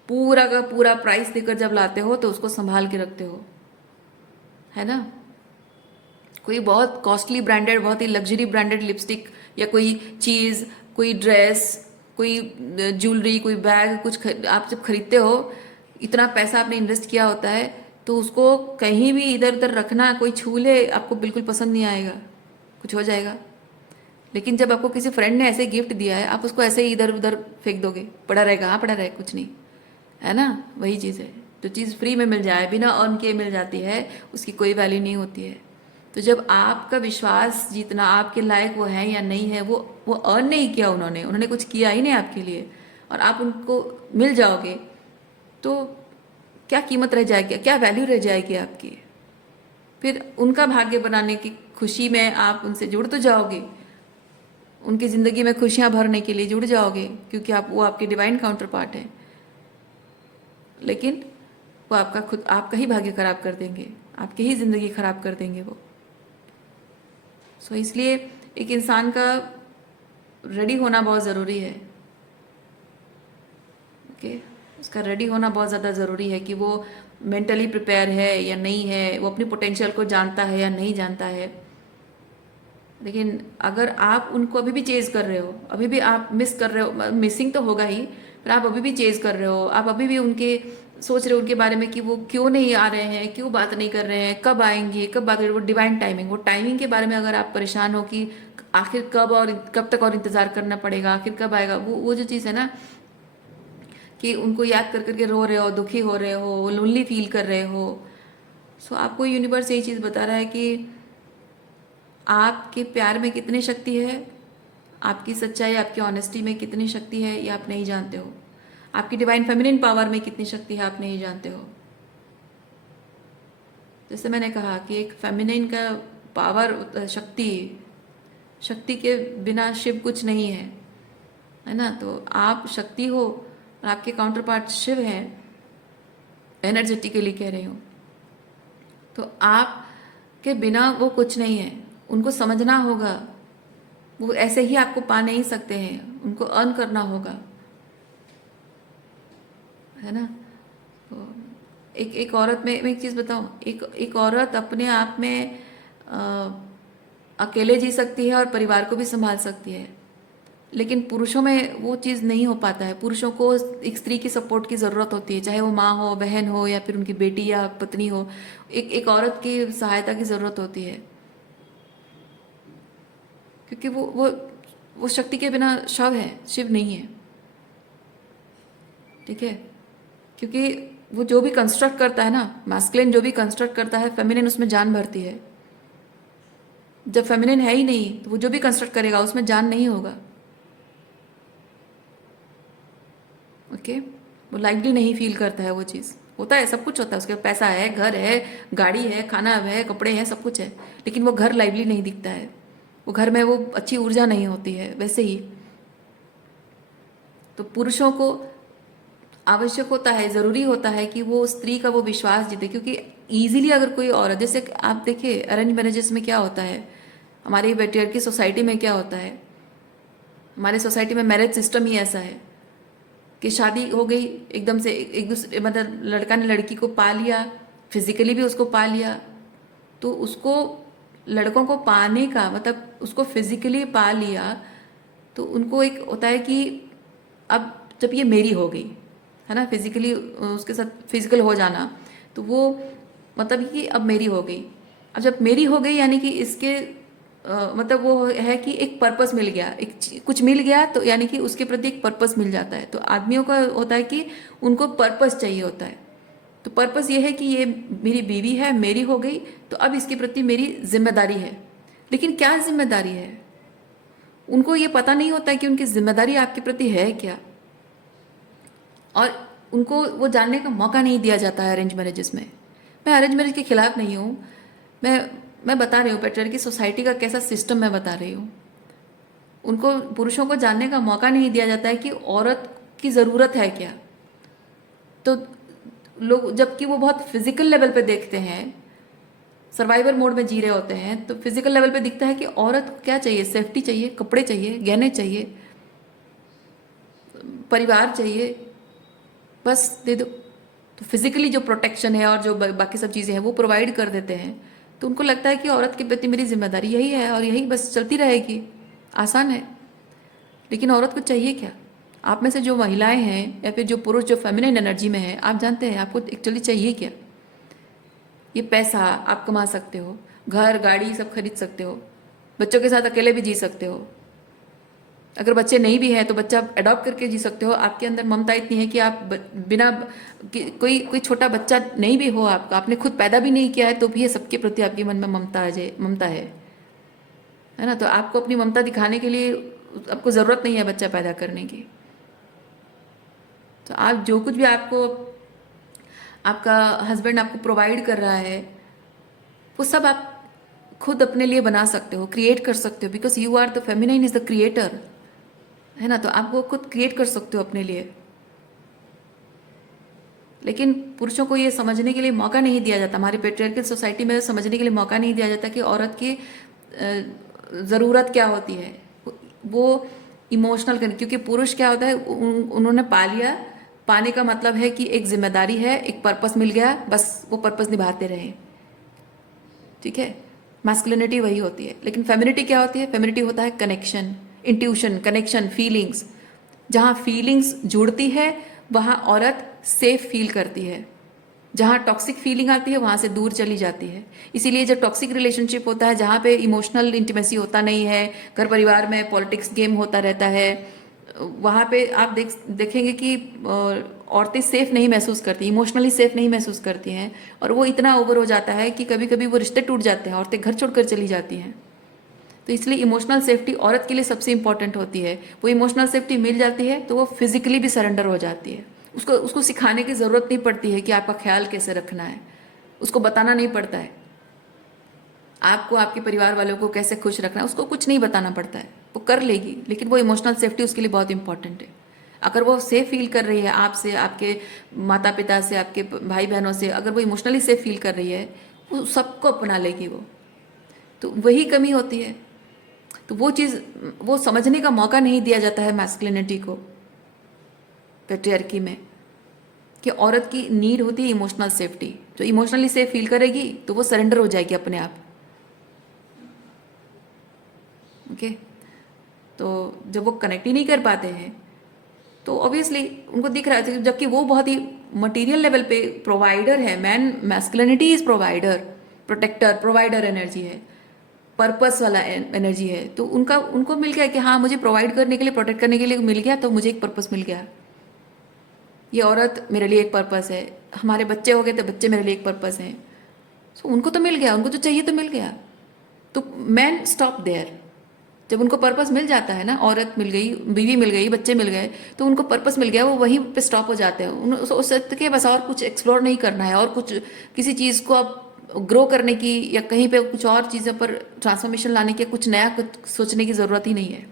पूरा का पूरा प्राइस देकर जब लाते हो तो उसको संभाल के रखते हो, है ना। कोई बहुत कॉस्टली ब्रांडेड, बहुत ही लग्जरी ब्रांडेड लिपस्टिक या कोई चीज़, कोई ड्रेस, कोई ज्वेलरी, कोई बैग, आप जब खरीदते हो, इतना पैसा आपने इन्वेस्ट किया होता है, तो उसको कहीं भी इधर उधर रखना, कोई छू ले आपको बिल्कुल पसंद नहीं आएगा, कुछ हो जाएगा। लेकिन जब आपको किसी फ्रेंड ने ऐसे गिफ्ट दिया है, आप उसको ऐसे ही इधर उधर फेंक दोगे, पड़ा रहेगा, हाँ पड़ा रहेगा, कुछ नहीं, है ना। वही चीज़ है, जो चीज़ फ्री में मिल जाए, बिना अर्न किए मिल जाती है, उसकी कोई वैल्यू नहीं होती है। तो जब आपका विश्वास जीतना आपके लायक वो है या नहीं है, वो अर्न नहीं किया उन्होंने कुछ किया ही नहीं आपके लिए, और आप उनको मिल जाओगे, तो क्या कीमत रह जाएगी, क्या वैल्यू रह जाएगी आपकी? फिर उनका भाग्य बनाने की खुशी में आप उनसे जुड़ तो जाओगे, उनकी ज़िंदगी में खुशियाँ भरने के लिए जुड़ जाओगे, क्योंकि वो आपके डिवाइन काउंटर पार्ट है। लेकिन वो आपका ही भाग्य खराब कर देंगे, आपकी ही ज़िंदगी खराब कर देंगे वो। सो इसलिए एक इंसान का रेडी होना बहुत ज़रूरी है। ओके, उसका रेडी होना बहुत ज़्यादा ज़रूरी है कि वो मेंटली प्रिपेयर है या नहीं है, वो अपनी पोटेंशियल को जानता है या नहीं जानता है। लेकिन अगर आप उनको अभी भी चेज़ कर रहे हो, अभी भी आप मिस कर रहे हो, मिसिंग तो होगा ही, पर आप अभी भी चेज़ कर रहे हो, आप अभी भी उनके सोच रहे हो उनके बारे में कि वो क्यों नहीं आ रहे हैं, क्यों बात नहीं कर रहे हैं, कब आएंगे, कब बात करेंगे, वो डिवाइन टाइमिंग, वो टाइमिंग के बारे में अगर आप परेशान हो कि आखिर कब तक और इंतज़ार करना पड़ेगा, आखिर कब आएगा, वो जो चीज़ है ना कि उनको याद कर करके रो रहे हो, दुखी हो रहे हो, लोनली फील कर रहे हो। सो आपको यूनिवर्स यही चीज़ बता रहा है कि आपके प्यार में कितनी शक्ति है, आपकी सच्चाई, आपकी ऑनेस्टी में कितनी शक्ति है, ये आप नहीं जानते हो। आपकी डिवाइन फेमिनिन पावर में कितनी शक्ति है, आप नहीं जानते हो। जैसे मैंने कहा कि एक फेमिनिन का पावर, शक्ति के बिना शिव कुछ नहीं है ना। तो आप शक्ति हो और आपके काउंटर पार्ट शिव हैं, एनर्जेटिकली कह रही हूँ। तो आप के बिना वो कुछ नहीं है, उनको समझना होगा। वो ऐसे ही आपको पा नहीं सकते हैं, उनको अर्न करना होगा, है ना। तो एक औरत में मैं एक चीज़ बताऊँ, एक औरत अपने आप में अकेले जी सकती है और परिवार को भी संभाल सकती है, लेकिन पुरुषों में वो चीज़ नहीं हो पाता है। पुरुषों को एक स्त्री की सपोर्ट की ज़रूरत होती है, चाहे वो माँ हो, बहन हो, या फिर उनकी बेटी या पत्नी हो। एक औरत की सहायता की ज़रूरत होती है, क्योंकि वो शक्ति के बिना शव है, शिव नहीं है। ठीक है, क्योंकि वो जो भी कंस्ट्रक्ट करता है ना, मैस्कुलिन जो भी कंस्ट्रक्ट करता है, फेमिनिन उसमें जान भरती है। जब फेमिनिन है ही नहीं तो वो जो भी कंस्ट्रक्ट करेगा उसमें जान नहीं होगा। ओके, वो लाइवली नहीं फील करता है। वो चीज़ होता है, सब कुछ होता है, उसके पास पैसा है, घर है, गाड़ी है, खाना है, कपड़े हैं, सब कुछ है, लेकिन वो घर लाइवली नहीं दिखता है। वो घर में वो अच्छी ऊर्जा नहीं होती है। वैसे ही तो पुरुषों को आवश्यक होता है, ज़रूरी होता है कि वो स्त्री का वो विश्वास जीते, क्योंकि ईजिली अगर कोई औरत, जैसे आप देखिए अरेंज मैरिजेस में क्या होता है, हमारी पेट्रियार्की की सोसाइटी में क्या होता है, हमारे सोसाइटी में मैरिज सिस्टम ही ऐसा है कि शादी हो गई एकदम से, एक दूसरे मतलब लड़का ने लड़की को पा लिया, फिजिकली भी उसको पा लिया, तो उसको लड़कों को पाने का मतलब उसको फिजिकली पा लिया, तो उनको एक होता है कि अब जब ये मेरी हो गई है ना, फिजिकली उसके साथ फिजिकल हो जाना, तो वो मतलब कि अब मेरी हो गई। अब जब मेरी हो गई यानी कि इसके मतलब वो है कि एक पर्पस मिल गया, कुछ मिल गया, तो यानी कि उसके प्रति एक पर्पस मिल जाता है। तो आदमियों का होता है कि उनको पर्पस चाहिए होता है। तो पर्पस ये है कि ये मेरी बीवी है, मेरी हो गई, तो अब इसके प्रति मेरी जिम्मेदारी है। लेकिन क्या जिम्मेदारी है, उनको ये पता नहीं होता है कि उनकी जिम्मेदारी आपके प्रति है क्या, और उनको वो जानने का मौका नहीं दिया जाता है अरेंज मैरिजेस में। मैं अरेंज मैरिज के खिलाफ नहीं हूँ, मैं बता रही हूँ पेट्रियार्की सोसाइटी का कैसा सिस्टम मैं बता रही हूँ। उनको पुरुषों को जानने का मौका नहीं दिया जाता है कि औरत की ज़रूरत है क्या। तो लोग, जबकि वो बहुत फिजिकल लेवल पे देखते हैं, सर्वाइवर मोड में जी रहे होते हैं, तो फिजिकल लेवल पे दिखता है कि औरत को क्या चाहिए, सेफ्टी चाहिए, कपड़े चाहिए, गहने चाहिए, परिवार चाहिए, बस दे दो। तो फिजिकली जो प्रोटेक्शन है और जो बाकी सब चीज़ें हैं वो प्रोवाइड कर देते हैं। तो उनको लगता है कि औरत के प्रति मेरी जिम्मेदारी यही है और यही बस चलती रहेगी, आसान है। लेकिन औरत को चाहिए क्या? आप में से जो महिलाएं हैं या फिर जो पुरुष जो फेमिनिन एनर्जी में है, आप जानते हैं आपको एक्चुअली चाहिए क्या। ये पैसा आप कमा सकते हो, घर गाड़ी सब खरीद सकते हो, बच्चों के साथ अकेले भी जी सकते हो, अगर बच्चे नहीं भी हैं तो बच्चा अडॉप्ट करके जी सकते हो। आपके अंदर ममता इतनी है कि आप बिना कोई छोटा बच्चा नहीं भी हो, आपका आपने खुद पैदा भी नहीं किया है, तो भी ये सबके प्रति आपके मन में ममता आ जाए, ममता है ना। तो आपको अपनी ममता दिखाने के लिए आपको ज़रूरत नहीं है बच्चा पैदा करने की। तो आप जो कुछ भी आपको आपका हस्बैंड आपको प्रोवाइड कर रहा है, वो सब आप खुद अपने लिए बना सकते हो, क्रिएट कर सकते हो, because you are the feminine is the creator, है ना। तो आप वो खुद क्रिएट कर सकते हो अपने लिए। लेकिन पुरुषों को ये समझने के लिए मौका नहीं दिया जाता, हमारी पेट्रियार्कल सोसाइटी में समझने के लिए मौका नहीं दिया जाता कि औरत की ज़रूरत क्या होती है। वो इमोशनल क्योंकि पुरुष क्या होता है, उन्होंने पा लिया, पाने का मतलब है कि एक जिम्मेदारी है, एक पर्पस मिल गया, बस वो पर्पस निभाते रहे, ठीक है। मैस्कुलिनिटी वही होती है। लेकिन फेमिनिटी क्या होती है? फेमिनिटी होता है कनेक्शन, इंट्यूशन, कनेक्शन, फीलिंग्स। जहाँ फीलिंग्स जुड़ती है वहाँ औरत सेफ फील करती है, जहाँ टॉक्सिक फीलिंग आती है वहाँ से दूर चली जाती है। इसीलिए जब टॉक्सिक रिलेशनशिप होता है, जहाँ पे इमोशनल इंटीमेसी होता नहीं है, घर परिवार में पॉलिटिक्स गेम होता रहता है, वहाँ पे आप देखेंगे कि औरतें सेफ नहीं महसूस करती, इमोशनली सेफ नहीं महसूस करती हैं, और वो इतना ओवर हो जाता है कि कभी कभी वो रिश्ते टूट जाते हैं, औरतें घर छोड़कर चली जाती हैं। तो इसलिए इमोशनल सेफ्टी औरत के लिए सबसे इंपॉर्टेंट होती है। वो इमोशनल सेफ्टी मिल जाती है तो वो फिजिकली भी सरेंडर हो जाती है। उसको उसको सिखाने की ज़रूरत नहीं पड़ती है कि आपका ख्याल कैसे रखना है, उसको बताना नहीं पड़ता है आपको आपके परिवार वालों को कैसे खुश रखना है, उसको कुछ नहीं बताना पड़ता है, वो कर लेगी। लेकिन वो इमोशनल सेफ्टी उसके लिए बहुत इंपॉर्टेंट है। अगर वो सेफ फील कर रही है आपसे, आपके माता पिता से, आपके भाई बहनों से, अगर वो इमोशनली सेफ फील कर रही है, वो सबको अपना लेगी। वो तो वही कमी होती है। तो वो चीज़, वो समझने का मौका नहीं दिया जाता है मैस्कुलिनिटी को पेट्रियार्की में, कि औरत की नीड होती है इमोशनल सेफ्टी। जो इमोशनली सेफ फील करेगी तो वो सरेंडर हो जाएगी अपने आप। ओके, तो जब वो कनेक्ट ही नहीं कर पाते हैं तो ऑब्वियसली उनको दिख रहा है, जबकि वो बहुत ही मटेरियल लेवल पे प्रोवाइडर है। Man, masculinity is provider, protector, provider energy है, पर्पस वाला एनर्जी है। तो उनका उनको मिल गया कि हाँ, मुझे प्रोवाइड करने के लिए, प्रोटेक्ट करने के लिए मिल गया, तो मुझे एक पर्पस मिल गया। ये औरत मेरे लिए एक पर्पस है, हमारे बच्चे हो गए तो बच्चे मेरे लिए एक पर्पस हैं। सो उनको तो मिल गया, उनको जो चाहिए तो मिल गया। तो मैन स्टॉप देयर। जब उनको पर्पस मिल जाता है ना, औरत मिल गई, बीवी मिल गई, बच्चे मिल गए, तो उनको पर्पस मिल गया, वो वहीं पे स्टॉप हो जाते हैं। उस सत्य के बस और कुछ एक्सप्लोर नहीं करना है, और कुछ किसी चीज़ को अब ग्रो करने की या कहीं पे कुछ और चीज़ों पर ट्रांसफॉर्मेशन लाने की, कुछ नया कुछ सोचने की ज़रूरत ही नहीं है।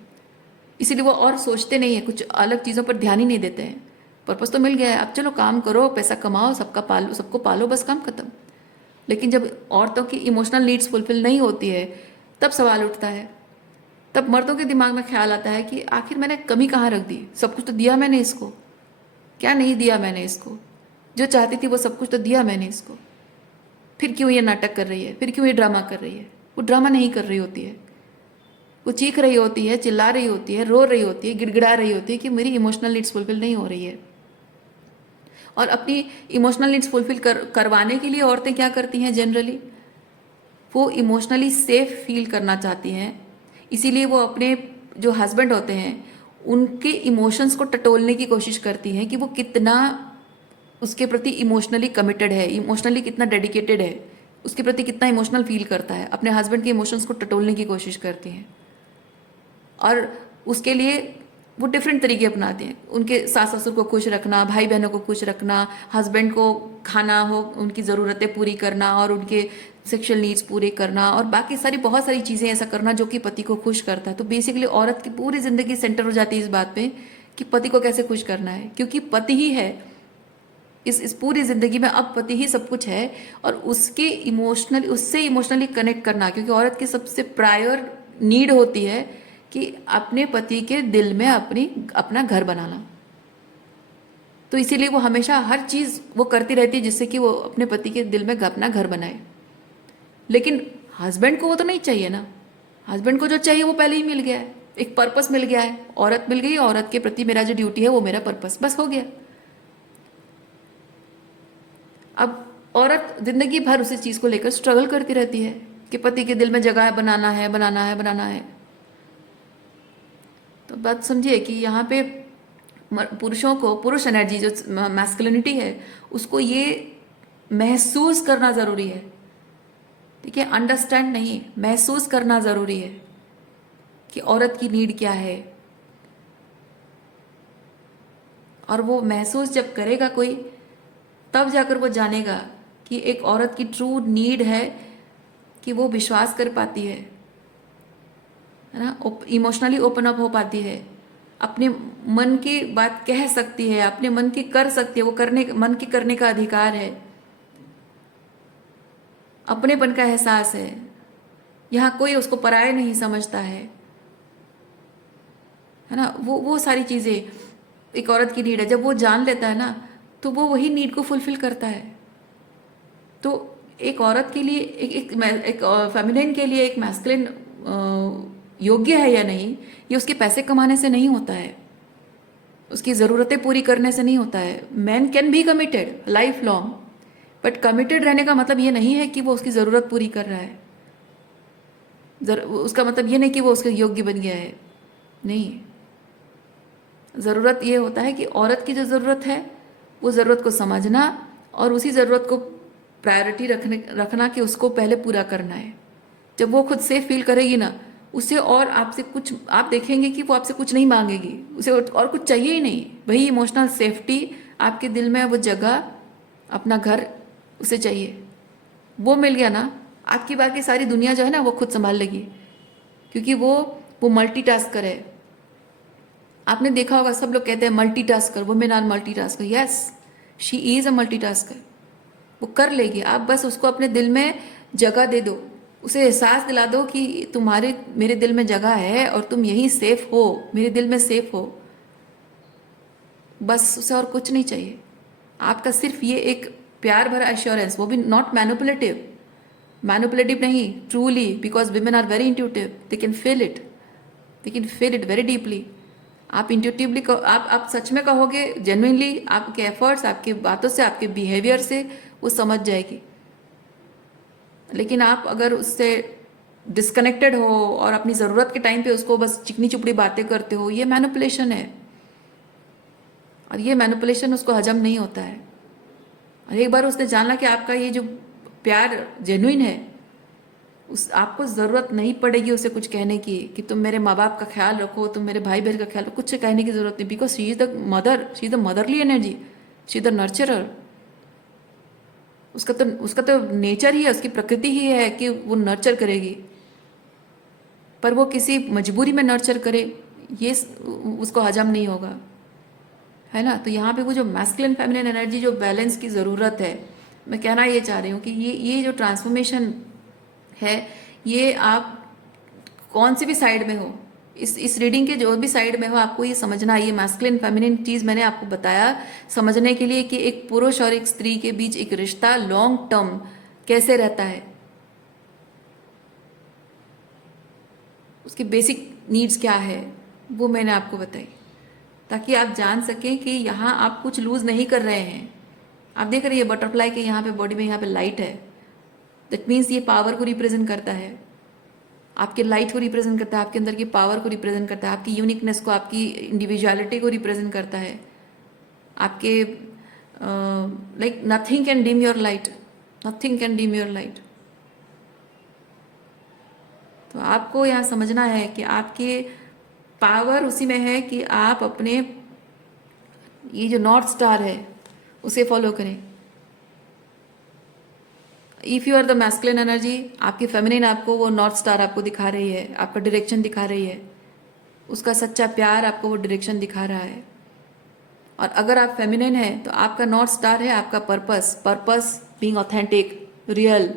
इसीलिए वो और सोचते नहीं है, कुछ अलग चीज़ों पर ध्यान ही नहीं देते हैं। पर्पस तो मिल गया है, अब चलो काम करो, पैसा कमाओ, सबको पालो, बस काम खत्म। लेकिन जब औरतों की इमोशनल नीड्स फुलफिल नहीं होती है, तब सवाल उठता है। तब मर्दों के दिमाग में ख्याल आता है कि आखिर मैंने कमी कहाँ रख दी? सब कुछ तो दिया मैंने इसको, क्या नहीं दिया मैंने इसको? जो चाहती थी वो सब कुछ तो दिया मैंने इसको, फिर क्यों ये नाटक कर रही है, फिर क्यों ये ड्रामा कर रही है? वो ड्रामा नहीं कर रही होती है, वो चीख रही होती है, चिल्ला रही होती है, रो रही होती है, गिड़गिड़ा रही होती है कि मेरी इमोशनल नीड्स फुलफिल नहीं हो रही है। और अपनी इमोशनल नीड्स फुलफिल करवाने के लिए औरतें क्या करती हैं जनरली? वो इमोशनली सेफ फील करना चाहती हैं, इसीलिए वो अपने जो हस्बैंड होते हैं उनके इमोशंस को टटोलने की कोशिश करती हैं कि वो कितना उसके प्रति इमोशनली कमिटेड है, इमोशनली कितना डेडिकेटेड है, उसके प्रति कितना इमोशनल फील करता है। अपने हस्बैंड के इमोशंस को टटोलने की कोशिश करती हैं, और उसके लिए वो डिफरेंट तरीके अपनाते हैं। उनके सास ससुर को खुश रखना, भाई बहनों को खुश रखना, हस्बैंड को खाना हो, उनकी ज़रूरतें पूरी करना, और उनके सेक्सुअल नीड्स पूरे करना, और बाकी सारी बहुत सारी चीज़ें ऐसा करना जो कि पति को खुश करता है। तो बेसिकली औरत की पूरी ज़िंदगी सेंटर हो जाती है इस बात पे कि पति को कैसे खुश करना है, क्योंकि पति ही है इस पूरी ज़िंदगी में। अब पति ही सब कुछ है, और उससे इमोशनली कनेक्ट करना, क्योंकि औरत की सबसे प्रायर नीड होती है कि अपने पति के दिल में अपना घर बनाना। तो इसीलिए वो हमेशा हर चीज़ वो करती रहती है जिससे कि वो अपने पति के दिल में अपना घर बनाए। लेकिन हस्बैंड को वो तो नहीं चाहिए ना, हस्बैंड को जो चाहिए वो पहले ही मिल गया है, एक पर्पस मिल गया है, औरत मिल गई, औरत के प्रति मेरा जो ड्यूटी है वो मेरा पर्पस, बस हो गया। अब औरत जिंदगी भर उसी चीज़ को लेकर स्ट्रगल करती रहती है कि पति के दिल में जगह बनाना है, बनाना है, बनाना है। तो बात समझिए कि यहाँ पे पुरुषों को, पुरुष एनर्जी जो मैस्कुलिनिटी है, उसको ये महसूस करना ज़रूरी है, ठीक है? अंडरस्टैंड नहीं, महसूस करना ज़रूरी है कि औरत की नीड क्या है। और वो महसूस जब करेगा कोई, तब जाकर वो जानेगा कि एक औरत की ट्रू नीड है कि वो विश्वास कर पाती है ना, इमोशनली ओपन अप हो पाती है, अपने मन की बात कह सकती है, अपने मन की कर सकती है, वो करने मन की करने का अधिकार है, अपनेपन का एहसास है। यहाँ कोई उसको पराया नहीं समझता है ना। वो सारी चीज़ें एक औरत की नीड है। जब वो जान लेता है ना, तो वो वही नीड को फुलफिल करता है। तो एक औरत के लिए एक फेमिनिन के लिए एक मैस्कुलिन योग्य है या नहीं, ये उसके पैसे कमाने से नहीं होता है, उसकी ज़रूरतें पूरी करने से नहीं होता है। Man can be committed life long, but committed रहने का मतलब ये नहीं है कि वो उसकी ज़रूरत पूरी कर रहा है। उसका मतलब ये नहीं कि वो उसके योग्य बन गया है, नहीं। ज़रूरत ये होता है कि औरत की जो ज़रूरत है, वो ज़रूरत को समझना और उसी ज़रूरत को प्रायोरिटी रखना कि उसको पहले पूरा करना है। जब वो खुद सेफ फील करेगी ना, उसे और आपसे कुछ, आप देखेंगे कि वो आपसे कुछ नहीं मांगेगी, उसे और कुछ चाहिए ही नहीं। वही इमोशनल सेफ्टी आपके दिल में, वो जगह, अपना घर उसे चाहिए। वो मिल गया ना, आपकी बाकी सारी दुनिया जो है ना वो खुद संभाल लेगी, क्योंकि वो मल्टीटास्कर है। आपने देखा होगा, सब लोग कहते हैं multitasker, women are multitasker. Yes, she is a multitasker. वो कर लेगी, आप बस उसको अपने दिल में जगह दे दो, उसे एहसास दिला दो कि तुम्हारे मेरे दिल में जगह है और तुम यहीं सेफ हो, मेरे दिल में सेफ हो। बस उसे और कुछ नहीं चाहिए। आपका सिर्फ ये एक प्यार भरा एश्योरेंस, वो भी नॉट मैनिपुलेटिव नहीं, truly, because women are very intuitive, they can feel it very deeply. आप इंट्यूटिवली, आप सच में कहोगे, जेन्युइनली, आपके एफर्ट्स, आपकी बातों से, आपके बिहेवियर से वो समझ जाएगी। लेकिन आप अगर उससे डिस्कनेक्टेड हो और अपनी ज़रूरत के टाइम पे उसको बस चिकनी चुपड़ी बातें करते हो, ये मैनिपुलेशन है। और ये मैनिपुलेशन उसको हजम नहीं होता है। और एक बार उसने जाना कि आपका ये जो प्यार जेन्युइन है, उस आपको ज़रूरत नहीं पड़ेगी उसे कुछ कहने की कि तुम मेरे माँ बाप का ख्याल रखो, तुम मेरे भाई बहन का ख्याल रखो, कुछ कहने की ज़रूरत नहीं। Because she is the mother, she is the motherly energy, she is the नर्चरर। उसका तो नेचर ही है, उसकी प्रकृति ही है कि वो नर्चर करेगी। पर वो किसी मजबूरी में नर्चर करे, ये उसको हजम नहीं होगा, है ना। तो यहाँ पे वो जो मैस्कुलिन फेमिनिन एनर्जी, जो बैलेंस की ज़रूरत है, मैं कहना ये चाह रही हूँ कि ये जो ट्रांसफॉर्मेशन है, ये आप कौन सी भी साइड में हो, इस रीडिंग के जो भी साइड में हो, आपको ये समझना है। ये मैस्कुलिन फेमिनिन चीज़ मैंने आपको बताया समझने के लिए कि एक पुरुष और एक स्त्री के बीच एक रिश्ता लॉन्ग टर्म कैसे रहता है, उसके बेसिक नीड्स क्या है, वो मैंने आपको बताई, ताकि आप जान सकें कि यहाँ आप कुछ लूज नहीं कर रहे हैं। आप देख रहे हैं बटरफ्लाई के यहाँ पे बॉडी में यहाँ पे लाइट है, दैट मीन्स ये पावर को रिप्रेजेंट करता है, आपके लाइट को रिप्रेजेंट करता है, आपके अंदर की पावर को रिप्रेजेंट करता है, आपकी यूनिकनेस को, आपकी इंडिविजुअलिटी को रिप्रेजेंट करता है। आपके like nothing can dim your light, nothing can dim your light. तो आपको यहाँ समझना है कि आपके पावर उसी में है कि आप अपने ये जो नॉर्थ स्टार है उसे फॉलो करें। If you are the masculine energy, आपकी फेमिनिन आपको वो नॉर्थ स्टार आपको दिखा रही है, आपका डायरेक्शन दिखा रही है, उसका सच्चा प्यार आपको वो डायरेक्शन दिखा रहा है। और अगर आप फेमिनिन है तो आपका नॉर्थ स्टार है आपका पर्पस बीइंग ऑथेंटिक, रियल,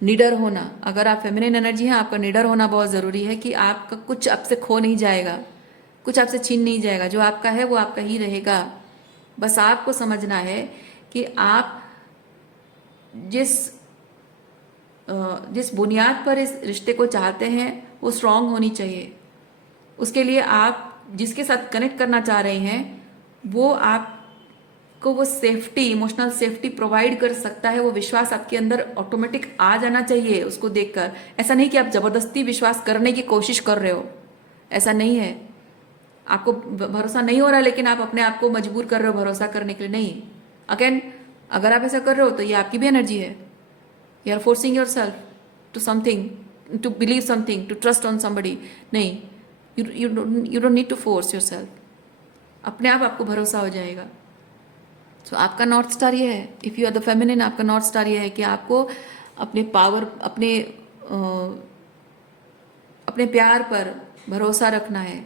निडर होना। अगर आप फेमिनिन एनर्जी हैं, आपका निडर होना बहुत ज़रूरी है कि आपका कुछ आपसे खो नहीं जाएगा, कुछ आपसे छीन नहीं जाएगा, जो आपका है वो आपका ही रहेगा। बस आपको समझना है कि आप जिस बुनियाद पर इस रिश्ते को चाहते हैं वो स्ट्रांग होनी चाहिए। उसके लिए आप जिसके साथ कनेक्ट करना चाह रहे हैं वो आपको वो सेफ्टी, इमोशनल सेफ्टी प्रोवाइड कर सकता है। वो विश्वास आपके अंदर ऑटोमेटिक आ जाना चाहिए उसको देखकर। ऐसा नहीं कि आप जबरदस्ती विश्वास करने की कोशिश कर रहे हो, ऐसा नहीं है। आपको भरोसा नहीं हो रहा लेकिन आप अपने आप को मजबूर कर रहे हो भरोसा करने के लिए, नहीं। अगेन, अगर आप ऐसा कर रहे हो तो ये आपकी भी एनर्जी है। You are forcing yourself to something, to believe something, to trust on somebody. नहीं, you don't need to force yourself, अपने आप आपको भरोसा हो जाएगा। सो आपका नॉर्थ स्टार ये है, if you are the feminine, आपका नॉर्थ स्टार ये है कि आपको अपने पावर, अपने प्यार पर भरोसा रखना है।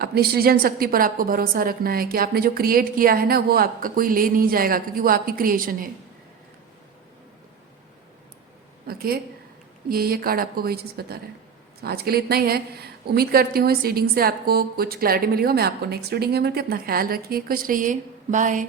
अपनी सृजन शक्ति पर आपको भरोसा रखना है कि आपने जो क्रिएट किया है ना वो आपका कोई ले नहीं जाएगा, क्योंकि वो आपकी क्रिएशन है। ओके, ये कार्ड आपको वही चीज़ बता रहा है। तो आज के लिए इतना ही है। उम्मीद करती हूँ इस रीडिंग से आपको कुछ क्लैरिटी मिली हो। मैं आपको नेक्स्ट रीडिंग में मिलती हूँ। अपना ख्याल रखिए, खुश रहिए, बाय।